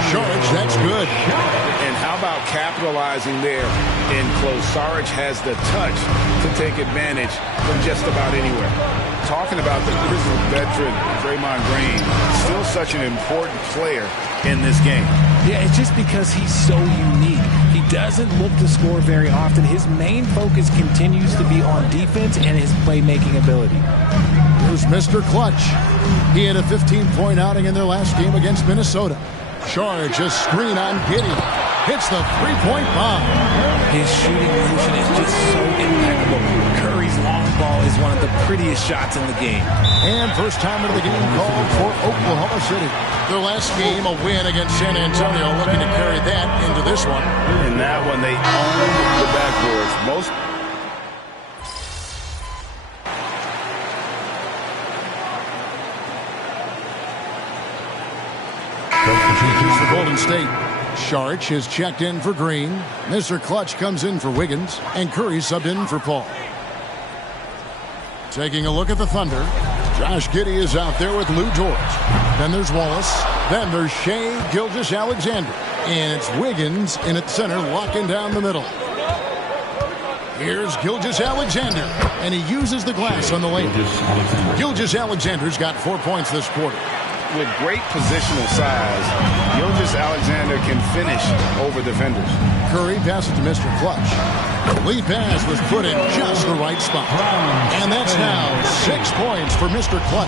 Saric, that's good. And how about capitalizing there in close? Saric has the touch to take advantage from just about anywhere. Talking about the grizzled veteran, Draymond Green, still such an important player in this game. Yeah, it's just because he's so unique. He doesn't look to score very often. His main focus continues to be on defense and his playmaking ability. Here's Mr. Clutch. He had a 15-point outing in their last game against Minnesota. Charge a screen on Giddey. Hits the three-point bomb. His shooting motion is just so impeccable. Curry's long ball is one of the prettiest shots in the game. And first time of the game called for Oklahoma City. Their last game, a win against San Antonio, looking to carry that into this one. In that one, they owned the backboards. For Golden State, Saric is checked in for Green. Mr. Clutch comes in for Wiggins, and Curry subbed in for Paul. Taking a look at the Thunder, Josh Giddey is out there with Lou George. Then there's Wallace. Then there's Shea Gilgeous-Alexander. And it's Wiggins in at center, locking down the middle. Here's Gilgeous-Alexander, and he uses the glass on the lane. Gilgeous-Alexander's got 4 points this quarter. With great positional size, Gilgeous-Alexander can finish over defenders. Curry passes to Mr. Clutch. The lead pass was put in just the right spot. And that's now 6 points for Mr. Clutch.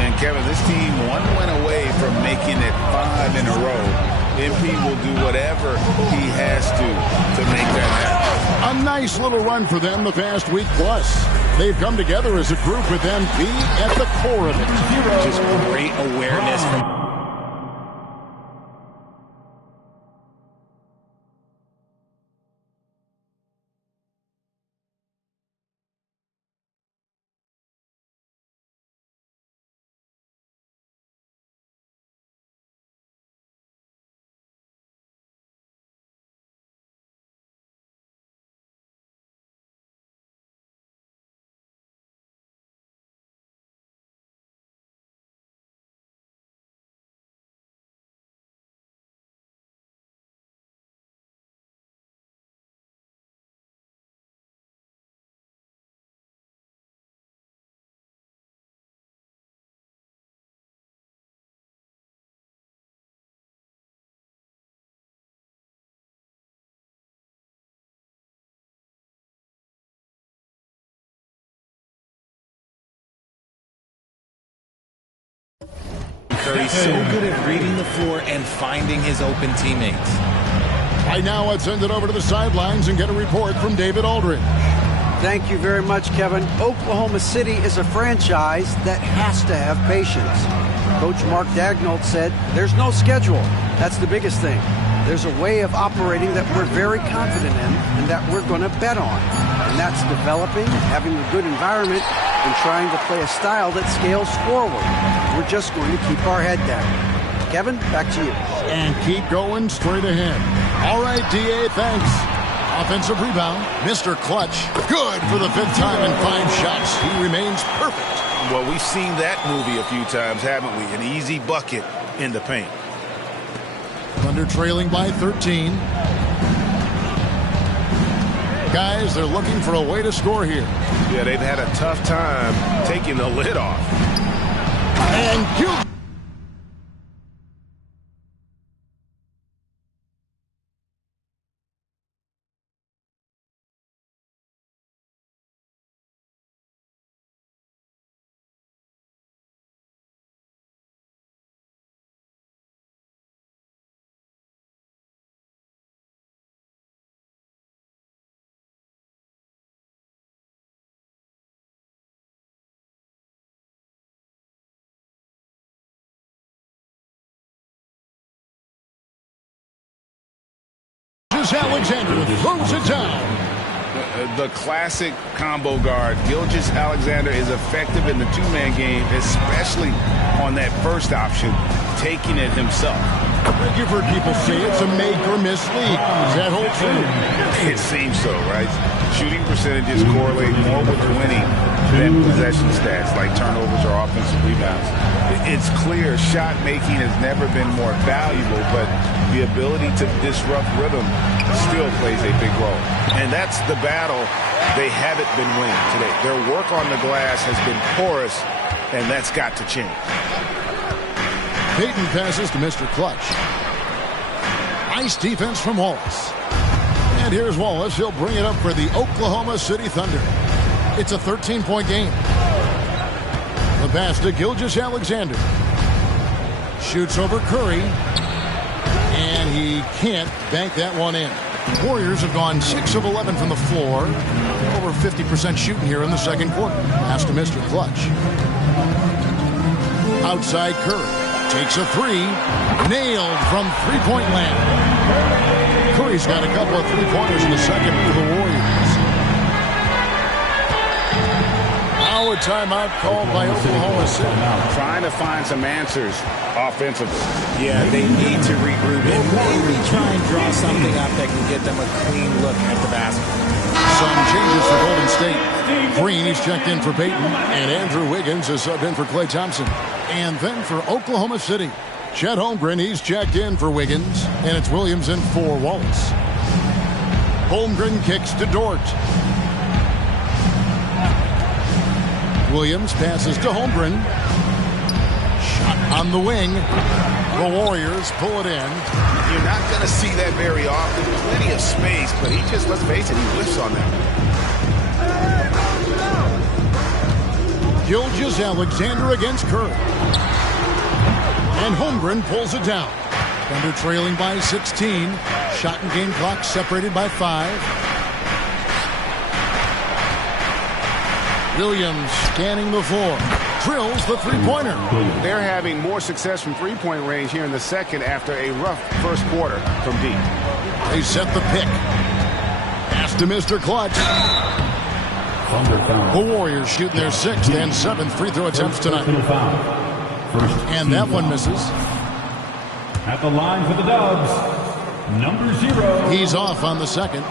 And Kevin, this team one win away from making it 5 in a row. MP will do whatever he has to make that happen. A nice little run for them the past week plus. They've come together as a group with MP at the core of it. Just great awareness from... Curry's so good at reading the floor and finding his open teammates. Right now, let's send it over to the sidelines and get a report from David Aldridge. Thank you very much, Kevin. Oklahoma City is a franchise that has to have patience. Coach Mark Daigneault said, there's no schedule. That's the biggest thing. There's a way of operating that we're very confident in and that we're going to bet on. And that's developing, having a good environment, and trying to play a style that scales forward. We're just going to keep our head down. Kevin, back to you. And keep going straight ahead. All right, D.A., thanks. Offensive rebound, Mr. Clutch. Good for the 5th time in 5 shots. He remains perfect. Well, we've seen that movie a few times, haven't we? An easy bucket in the paint. Thunder trailing by 13. Guys, they're looking for a way to score here. Yeah, they've had a tough time taking the lid off. And Alexander throws it down. The classic combo guard. Gilgeous-Alexander is effective in the two-man game, especially on that first option, taking it himself. You've heard people say it's a make-or-miss league. Does that hold true? It seems so, right? Shooting percentages correlate more with winning than possession stats like turnovers or offensive rebounds. It's clear shot making has never been more valuable, but the ability to disrupt rhythm still plays a big role. And that's the battle they haven't been winning today. Their work on the glass has been porous, and that's got to change. Payton passes to Mr. Clutch. Nice defense from Wallace. And here's Wallace. He'll bring it up for the Oklahoma City Thunder. It's a 13-point game. The pass to Gilgeous-Alexander. Shoots over Curry. And he can't bank that one in. Warriors have gone 6 of 11 from the floor. Over 50% shooting here in the second quarter. Pass to Mr. Clutch. Outside Curry. Takes a 3. Nailed from three-point land. Curry's got a couple of three-pointers in the second for the Warriors. Now a timeout called by Oklahoma City. Trying to find some answers offensively. Yeah, they need to regroup and maybe try and draw something up that can get them a clean look at the basket. Some changes for Golden State. Green, he's checked in for Payton, and Andrew Wiggins is subbed in for Klay Thompson. And then for Oklahoma City, Chet Holmgren, he's checked in for Wiggins, and it's Williams in for Wallace. Holmgren kicks to Dort. Williams passes to Holmgren. Shot on the wing. The Warriors pull it in. You're not going to see that very often. Plenty of space, but he just, let's face it, he whiffs on that. Gilgeous-Alexander against Curry. And Holmgren pulls it down. Thunder trailing by 16. Shot and game clock separated by 5. Williams scanning the floor. Drills the three-pointer. They're having more success from three-point range here in the second after a rough first quarter from deep. They set the pick. Pass to Mr. Clutch. The Warriors shooting their 6th and 7th free throw attempts tonight. And that one misses. At the line for the Dubs, number 0. He's off on the second.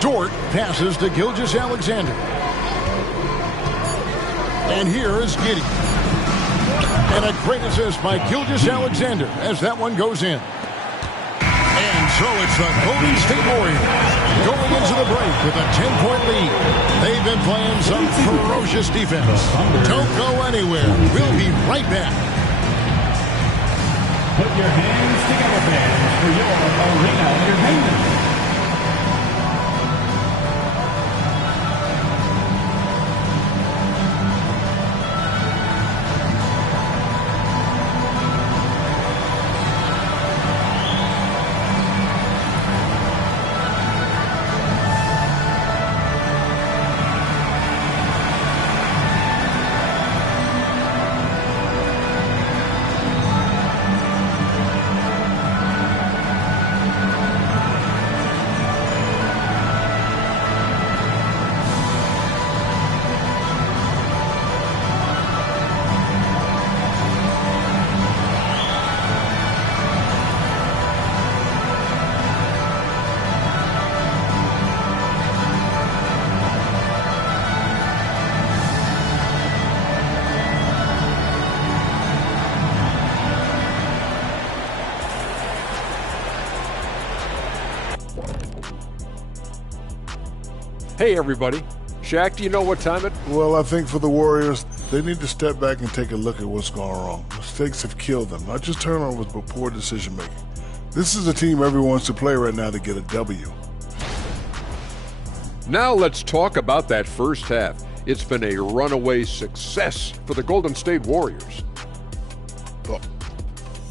Dort passes to Gilgeous-Alexander. And here is Giddey. And a great assist by Gilgeous-Alexander as that one goes in. And so it's the Golden State Warriors going into the break with a 10-point lead. They've been playing some ferocious defense. Don't go anywhere. We'll be right back. Put your hands together, fans, for your arena entertainment. Hey, everybody. Shaq, do you know what time it? Well, I think for the Warriors, they need to step back and take a look at what's going wrong. Mistakes have killed them, not just turnovers, but poor decision-making. This is a team everyone wants to play right now to get a W. Now let's talk about that first half. It's been a runaway success for the Golden State Warriors.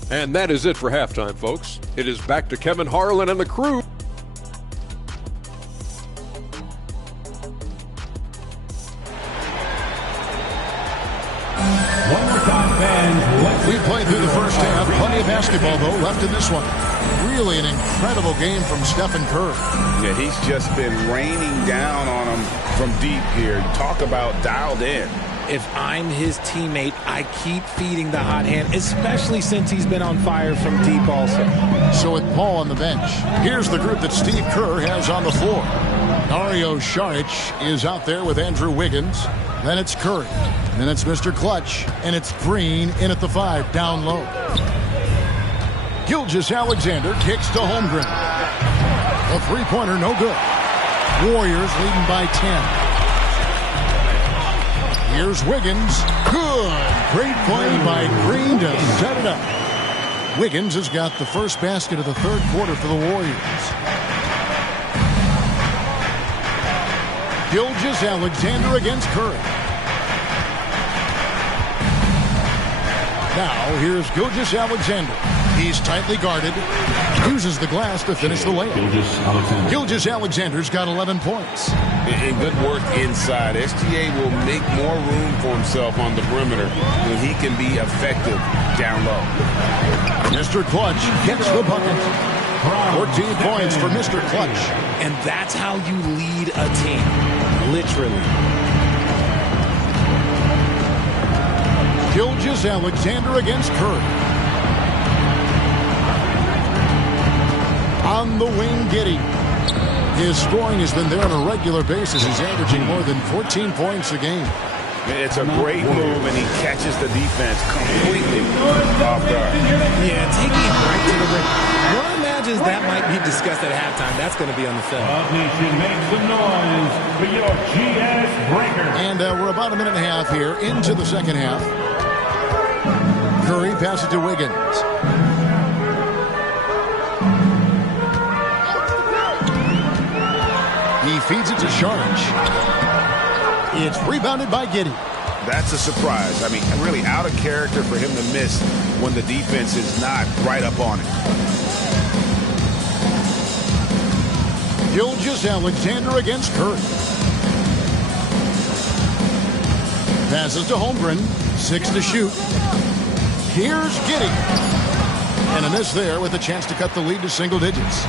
And that is it for halftime, folks. It is back to Kevin Harlan and the crew. We played through the first half. Plenty of basketball, though, left in this one. Really an incredible game from Stephen Curry. Yeah, he's just been raining down on him from deep here. Talk about dialed in. If I'm his teammate, I keep feeding the hot hand, especially since he's been on fire from deep also. So with Paul on the bench, here's the group that Steve Kerr has on the floor. Dario Saric is out there with Andrew Wiggins. Then it's Curry. Then it's Mr. Clutch. And it's Green in at the 5, down low. Gilgeous-Alexander kicks to Holmgren. A three-pointer, no good. Warriors leading by 10. Here's Wiggins. Good. Great play by Green to set it up. Wiggins has got the first basket of the third quarter for the Warriors. Gilgeous-Alexander against Curry. Now, here's Gilgeous-Alexander. He's tightly guarded. Uses the glass to finish the layup. Gilgeous-Alexander's got 11 points. And good work inside. SGA will make more room for himself on the perimeter when he can be effective down low. Mr. Clutch gets the bucket. 14 points for Mr. Clutch. And that's how you lead a team. Literally. Gilgeous-Alexander against Curry. On the wing, Giddey. His scoring has been there on a regular basis. He's averaging more than 14 points a game. It's a great move, and he catches the defense completely off guard. Yeah, taking it right to the rim. One imagines that might be discussed at halftime. That's going to be on the film. Nation, make some noise for your GS Breaker. And we're about a minute and a half here into the second half. Curry passes to Wiggins. He feeds it to Saric. It's rebounded by Giddey. That's a surprise. I mean, really out of character for him to miss when the defense is not right up on it. Gilgeous-Alexander against Curry. Passes to Holmgren. 6 to shoot. Here's Giddey. And a miss there with a chance to cut the lead to single digits.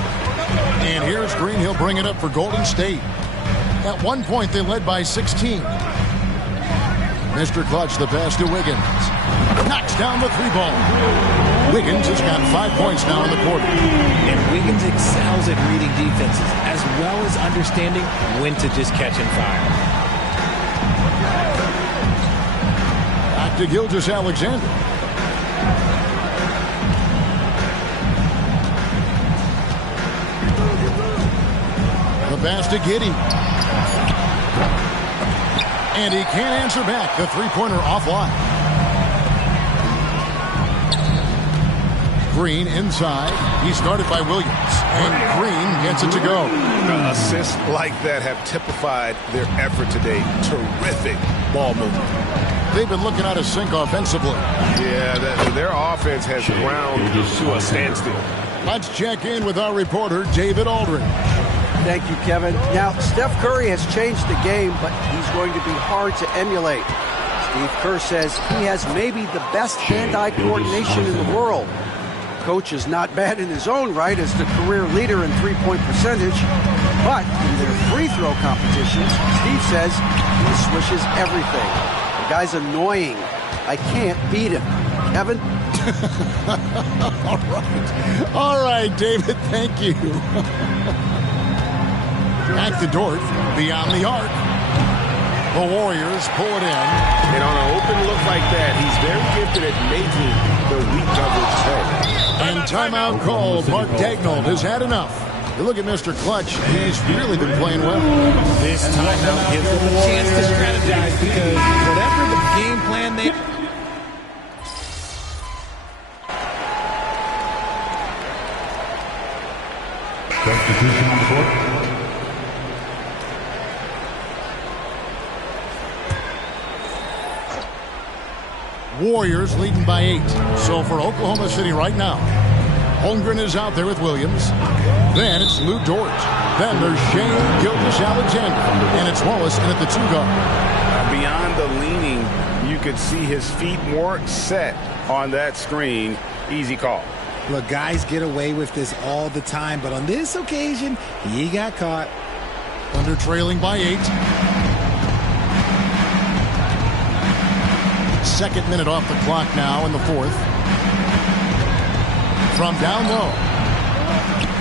And here's Green. He'll bring it up for Golden State. At one point, they led by 16. Mr. Clutch, the pass to Wiggins. Knocks down the three ball. Wiggins has got 5 points now in the quarter. And Wiggins excels at reading defenses, as well as understanding when to just catch and fire. Back to Gilgeous-Alexander. The pass to Giddey. And he can't answer back. The three-pointer offline. Green inside. He's guarded by Williams. And Green gets it to go. Assists like that have typified their effort today. Terrific ball movement. They've been looking out of sync offensively. Yeah, their offense has ground to a standstill. Let's check in with our reporter, David Aldridge. Thank you, Kevin. Now, Steph Curry has changed the game, but he's going to be hard to emulate. Steve Kerr says he has maybe the best hand-eye coordination in the world. Coach is not bad in his own right as the career leader in three-point percentage, but in their free throw competitions, Steve says he swishes everything. The guy's annoying. I can't beat him. Kevin? All right, David, thank you. Back to Dort, beyond the arc. The Warriors pull it in. And on an open look like that, he's very gifted at making the weak coverage pay. And timeout called. Mark Daigneault has had enough. You look at Mr. Clutch. He's really been playing well. This timeout gives them a chance to strategize because whatever the game plan they... Substitution on the court. Warriors leading by 8. So for Oklahoma City right now, Holmgren is out there with Williams. Then it's Lou Dort. Then there's Shane Gilgeous-Alexander. And it's Wallace in at the 2 guard. Beyond the leaning, you could see his feet more set on that screen. Easy call. Look, guys get away with this all the time, but on this occasion, he got caught. Thunder trailing by 8. Second minute off the clock now in the 4th. From down low,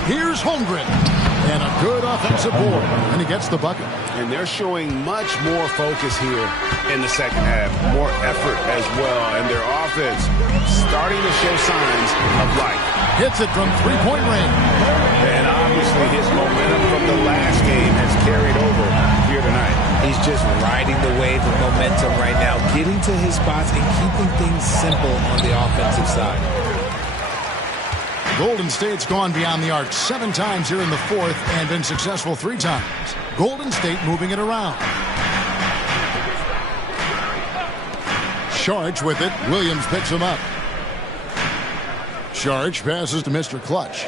here's Holmgren. And a good offensive board. And he gets the bucket. And they're showing much more focus here in the second half. More effort as well. And their offense starting to show signs of life. Hits it from three-point range. And obviously his momentum from the last game has carried over here tonight. He's just riding the wave of momentum right now, getting to his spots and keeping things simple on the offensive side. Golden State's gone beyond the arc 7 times here in the 4th and been successful 3 times. Golden State moving it around. Sharge with it. Williams picks him up. Sharge passes to Mr. Clutch.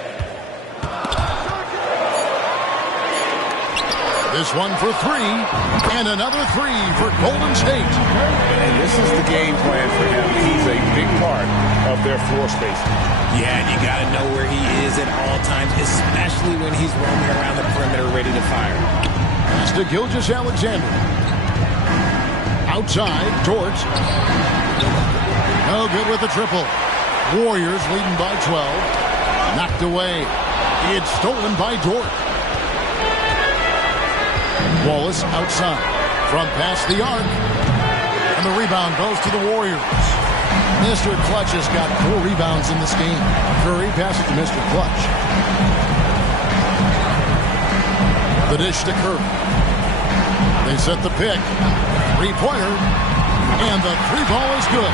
This one for 3, and another 3 for Golden State. And this is the game plan for him. He's a big part of their floor spacing. Yeah, and you got to know where he is at all times, especially when he's roaming around the perimeter ready to fire. Pass to Gilgeous-Alexander. Outside, Dort. No good with the triple. Warriors leading by 12. Knocked away. It's stolen by Dort. Wallace outside. From past the arc. And the rebound goes to the Warriors. Mr. Clutch has got 4 rebounds in this game. Curry passes to Mr. Clutch. The dish to Curry. They set the pick. 3-pointer. And the 3-ball is good.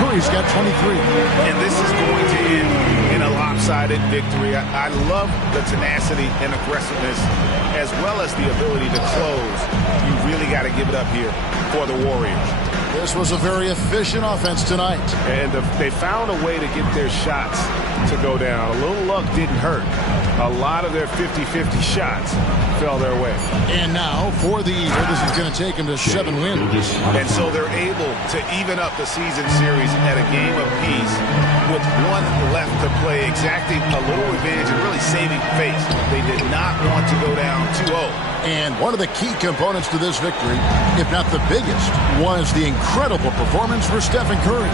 Curry's got 23. And this is going to end in a lopsided victory. I love the tenacity and aggressiveness as well as the ability to close. You really got to give it up here for the Warriors. This was a very efficient offense tonight. And they found a way to get their shots to go down. A little luck didn't hurt. A lot of their 50-50 shots fell their way. And now for the year, this is going to take them to 7 wins. And so they're able to even up the season series at a game apiece with 1 left to play, exacting a little revenge and really saving face. They did not want to go down 2-0. And one of the key components to this victory, if not the biggest, was the incredible performance for Stephen Curry.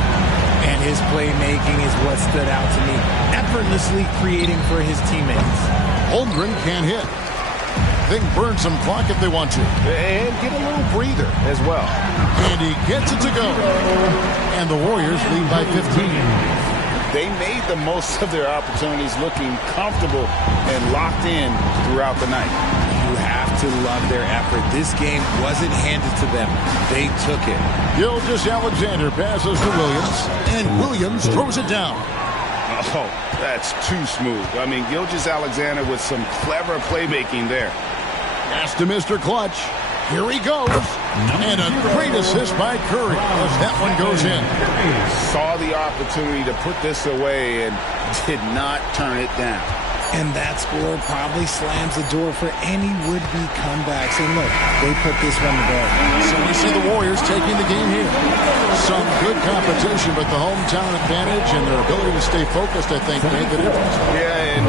And his playmaking is what stood out to me, effortlessly creating for his teammates. Holmgren can't hit. They can burn some clock if they want to. And get a little breather as well. And he gets it to go. And the Warriors lead by 15. They made the most of their opportunities, looking comfortable and locked in throughout the night. You have to love their effort. This game wasn't handed to them. They took it. Gilgeous-Alexander passes to Williams, and Williams throws it down. Oh, that's too smooth. I mean, Gilgeous-Alexander with some clever playmaking there. Pass to Mr. Clutch. Here he goes. And a great assist by Curry as that one goes in. Saw the opportunity to put this away and did not turn it down. And that score probably slams the door for any would-be comebacks. And look, they put this one to bed. So we see the Warriors taking the game here. Some good competition, but the hometown advantage and their ability to stay focused, I think, made the difference. Yeah, and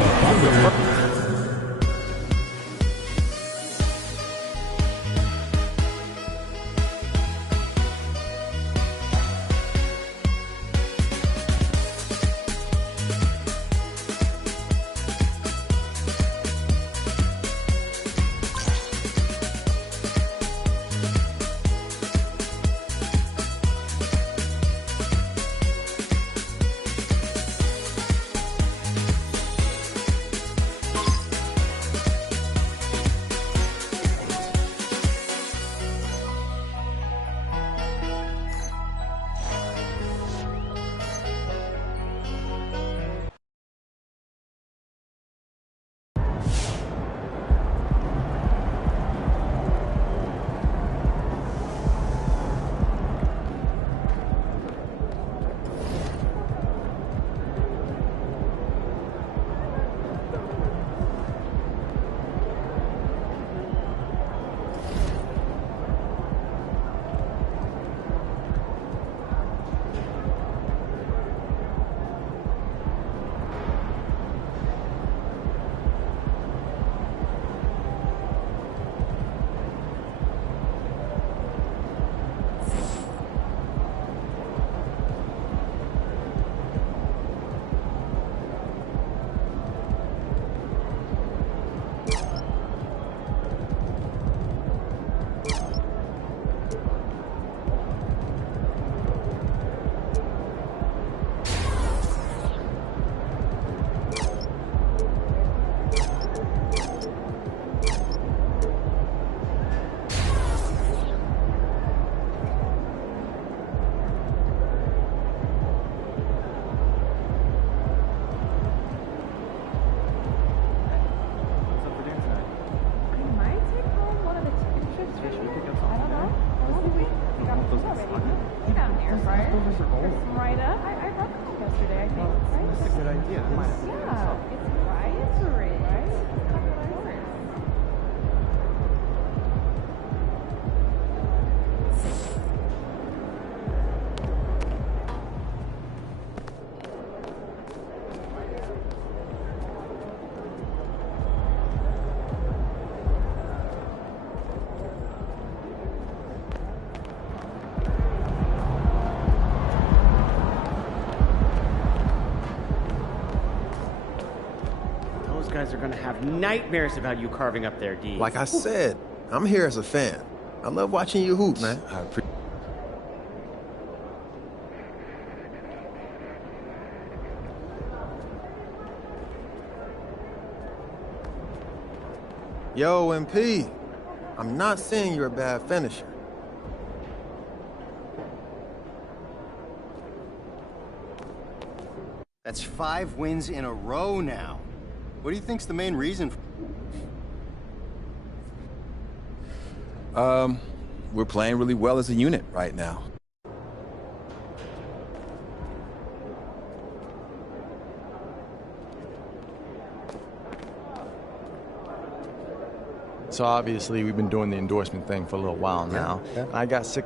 Right up. I wrote them yesterday, I think. Right? That's a good idea. I might have to do Yeah, myself. it's right. It's right. Those guys are going to have nightmares about you carving up their D. Like I said, I'm here as a fan. I love watching you hoop, man. Yo, MP, I'm not saying you're a bad finisher. That's 5 wins in a row now. What do you think's the main reason? We're playing really well as a unit right now. So obviously we've been doing the endorsement thing for a little while now. Yeah. I got sick.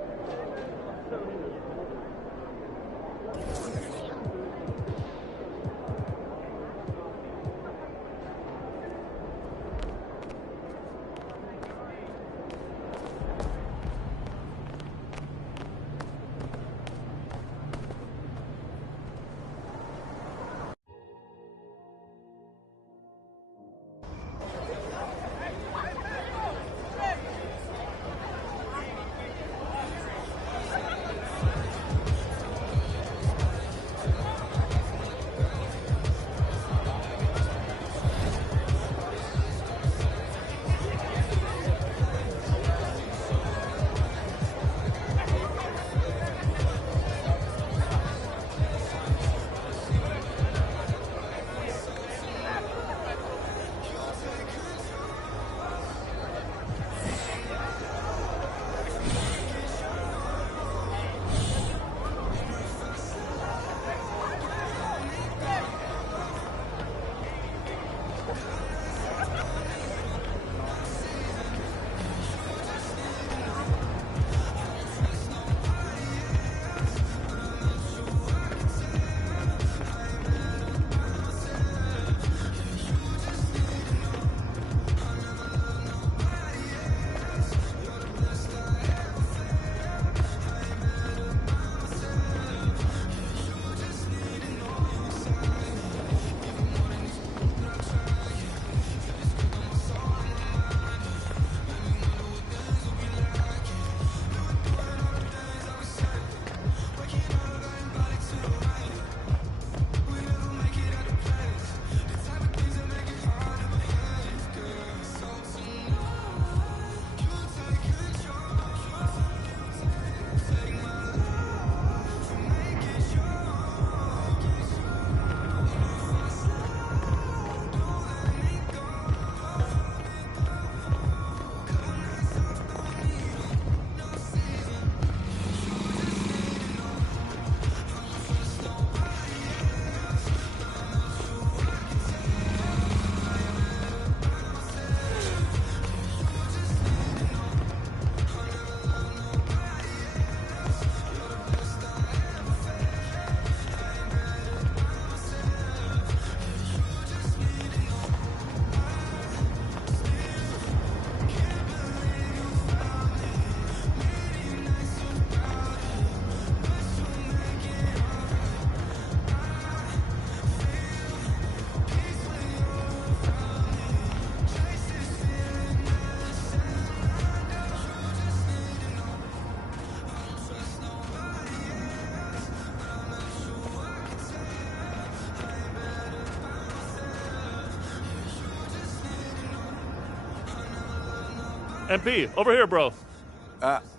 MP, over here, bro.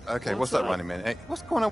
Okay, what's up, Running Man? Hey, what's going on?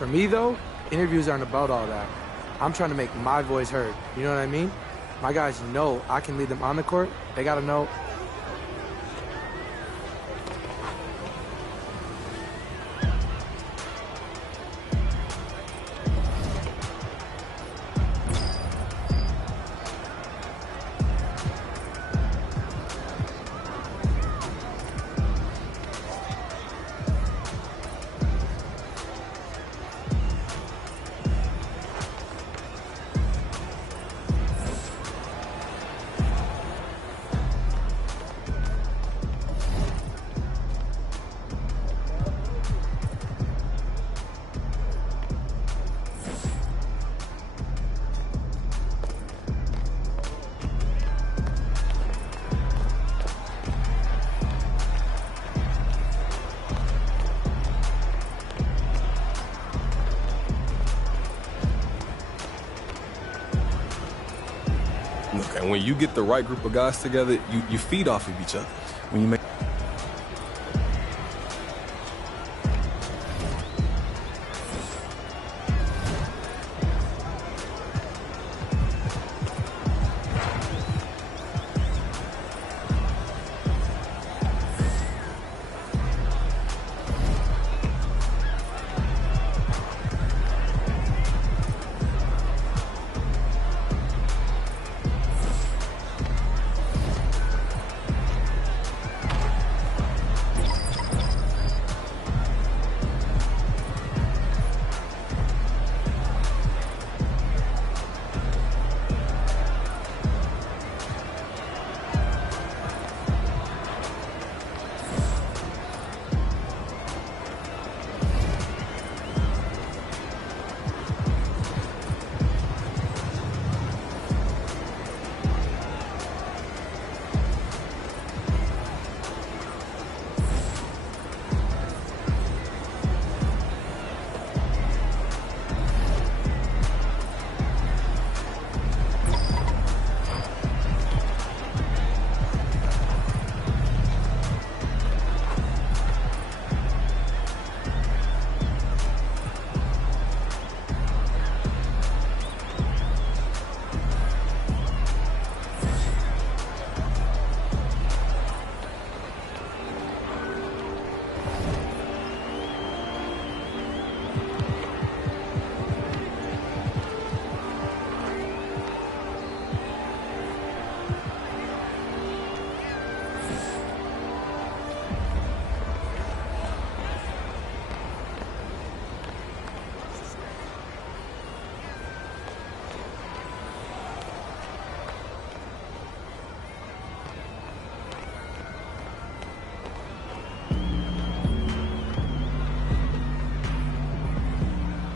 For me, though, interviews aren't about all that. I'm trying to make my voice heard. You know what I mean? My guys know I can lead them on the court. They got to know. Look, and when you get the right group of guys together, you feed off of each other. When you make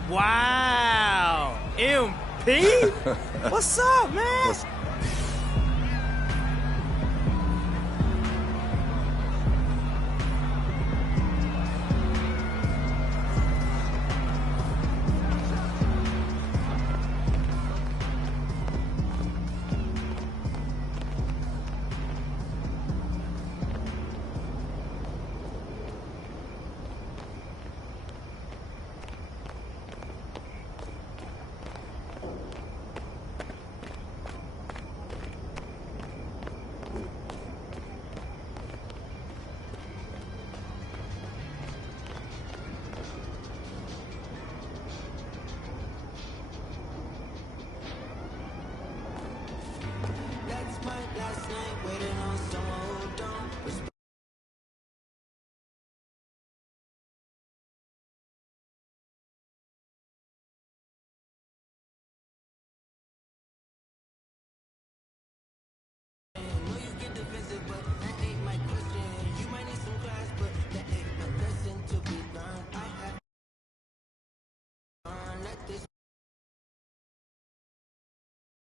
Wow, MP? What's up, man?